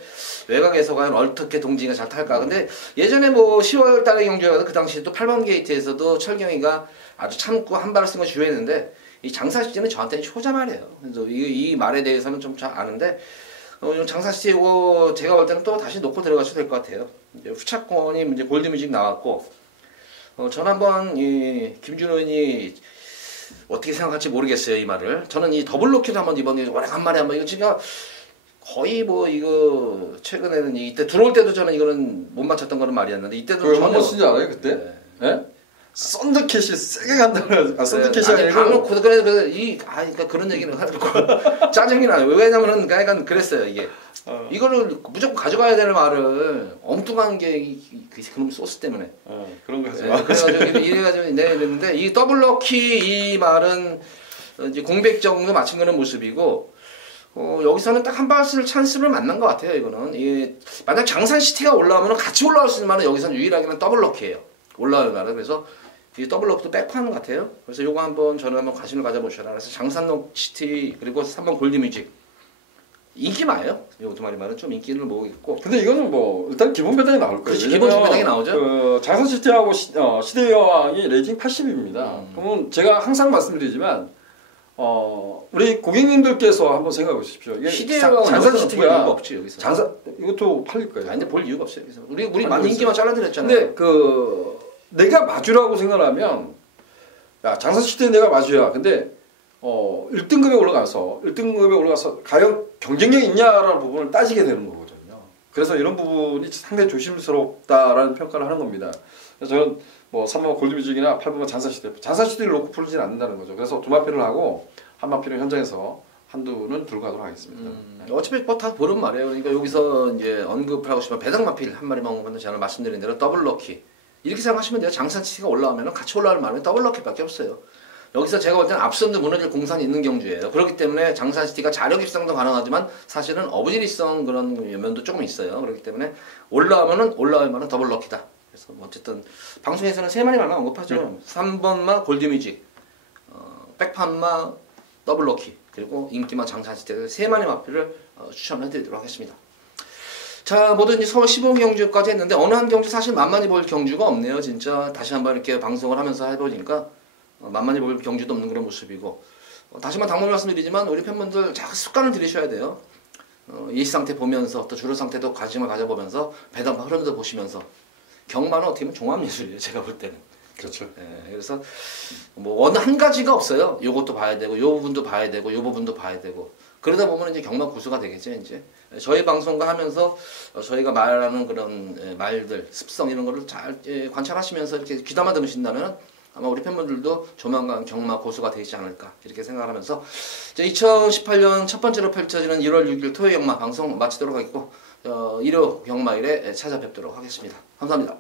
외곽에서 과연 어떻게 동진이가 잘 탈까. 근데 예전에 뭐 10월 달에 경주에서 그 당시에 또 8번 게이트에서도 철경이가 아주 참고 한 발을 쓴 걸 주요했는데 이 장사시티는 저한테는 효자 말이에요. 그래서 이 말에 대해서는 좀 잘 아는데 장사시티 이거 제가 볼 때는 또 다시 놓고 들어가셔도 될 것 같아요. 이제 후차권이 이제 골드뮤직 나왔고 전 한번 이 김준호님이 어떻게 생각할지 모르겠어요 이 말을. 저는 이 더블로키를 한번 이번에 오래간만에 한번 이거 제가 거의 뭐 이거 최근에는 이때 들어올 때도 저는 이거는 못 맞췄던 거는 말이었는데 이때도 전혀 쓰지 않아요 그때? 네? 썬더캣이 세게 간다는 썬더캣이 아니고 방금 그래서 그러니까 그런 얘기는 하고 짜증이 나요. 왜냐면은 약간 그랬어요 이게. 이거를 무조건 가져가야 되는 말을 엉뚱한 게 그놈 소스 때문에. 그런 거 하지 마. 그래가지고 이래가지고 내는데 이 더블럭키 이 말은 이제 공백정도 맞춘 거는 모습이고 여기서는 딱 한 발을 찬스를 만난 것 같아요 이거는. 만약 장산시티가 올라오면 같이 올라올 수 있는 말은 여기서는 유일하게는 더블럭키예요. 올라올 말은. 그래서 이 더블럭도 백파는 것 같아요. 그래서 요거 한번 저는 한번 관심을 가져보셔라. 그래서 장산시티 그리고 3번 골드뮤직 인기 많아요. 요 두 마리 말은 좀 인기를 모으겠고. 근데 이거는 뭐 일단 기본 배당이 나올 거예요. 그렇지, 기본 배당이 나오죠. 장산시티하고 시대의 여왕이 레이팅 80입니다. 그러면 제가 항상 말씀드리지만 우리 고객님들께서 한번 생각해 보십시오. 시대의 여왕은 장산시티가 이유가 없지 여기서. 이것도 팔릴 거예요. 아니 근데 볼 이유가 없어요. 여기서. 우리 많은 인기만 잘라드렸잖아요. 근데 내가 마주라고 생각하면 장산시티에 내가 마주야. 근데 1등급에 올라가서 과연 경쟁력이 있냐라는 부분을 따지게 되는 거거든요. 그래서 이런 부분이 상당히 조심스럽다라는 평가를 하는 겁니다. 그래서 저는 뭐 3번 골드뮤직이나 8번 장산시티를 놓고 풀지는 않는다는 거죠. 그래서 두 마피를 하고 한 마피를 현장에서 한두는 들고 가도록 하겠습니다. 어차피 뭐 다 보는 말이에요. 그러니까 여기서 이제 언급을 하고 싶으면 배당 마필 한 마리만 오면 제가 말씀드린 대로 더블 럭키 이렇게 생각하시면 돼요. 장산시티가 올라오면 같이 올라올 말은 더블 럭키밖에 없어요. 여기서 제가 볼 때는 앞선도 무너질 공산이 있는 경주예요. 그렇기 때문에 장산시티가 자력 입상도 가능하지만 사실은 어부지리성 그런 면도 조금 있어요. 그렇기 때문에 올라올 만은 더블 럭키다. 그래서 뭐 어쨌든 방송에서는 세 마리 말만 언급하죠. 3번마 골드뮤직, 백판마 더블 럭키 그리고 인기마 장산시티 세 마리 마피를 추천해드리도록 하겠습니다. 자, 모두 이제 서울 15경주까지 했는데 어느 한 경주 사실 만만히 볼 경주가 없네요. 진짜 다시 한번 이렇게 방송을 하면서 해보니까 만만히 볼 경주도 없는 그런 모습이고 다시 한번 당부를 말씀드리지만 우리 팬분들 자 습관을 들이셔야 돼요. 예시 상태 보면서 또 주로 상태도 관심을 가져보면서 배당파 흐름도 보시면서 경마는 어떻게 보면 종합예술이에요. 제가 볼 때는. 그렇죠. 예, 그래서 뭐 어느 한 가지가 없어요. 요것도 봐야 되고 요 부분도 봐야 되고 요 부분도 봐야 되고 그러다 보면 이제 경마 고수가 되겠죠. 이제 저희 방송과 하면서 저희가 말하는 그런 말들 습성 이런 거를 잘 관찰하시면서 이렇게 귀담아 들으신다면 아마 우리 팬분들도 조만간 경마 고수가 되지 않을까 이렇게 생각하면서 2018년 첫 번째로 펼쳐지는 1월 6일 토요 경마 방송 마치도록 하겠고 일요 경마일에 찾아뵙도록 하겠습니다. 감사합니다.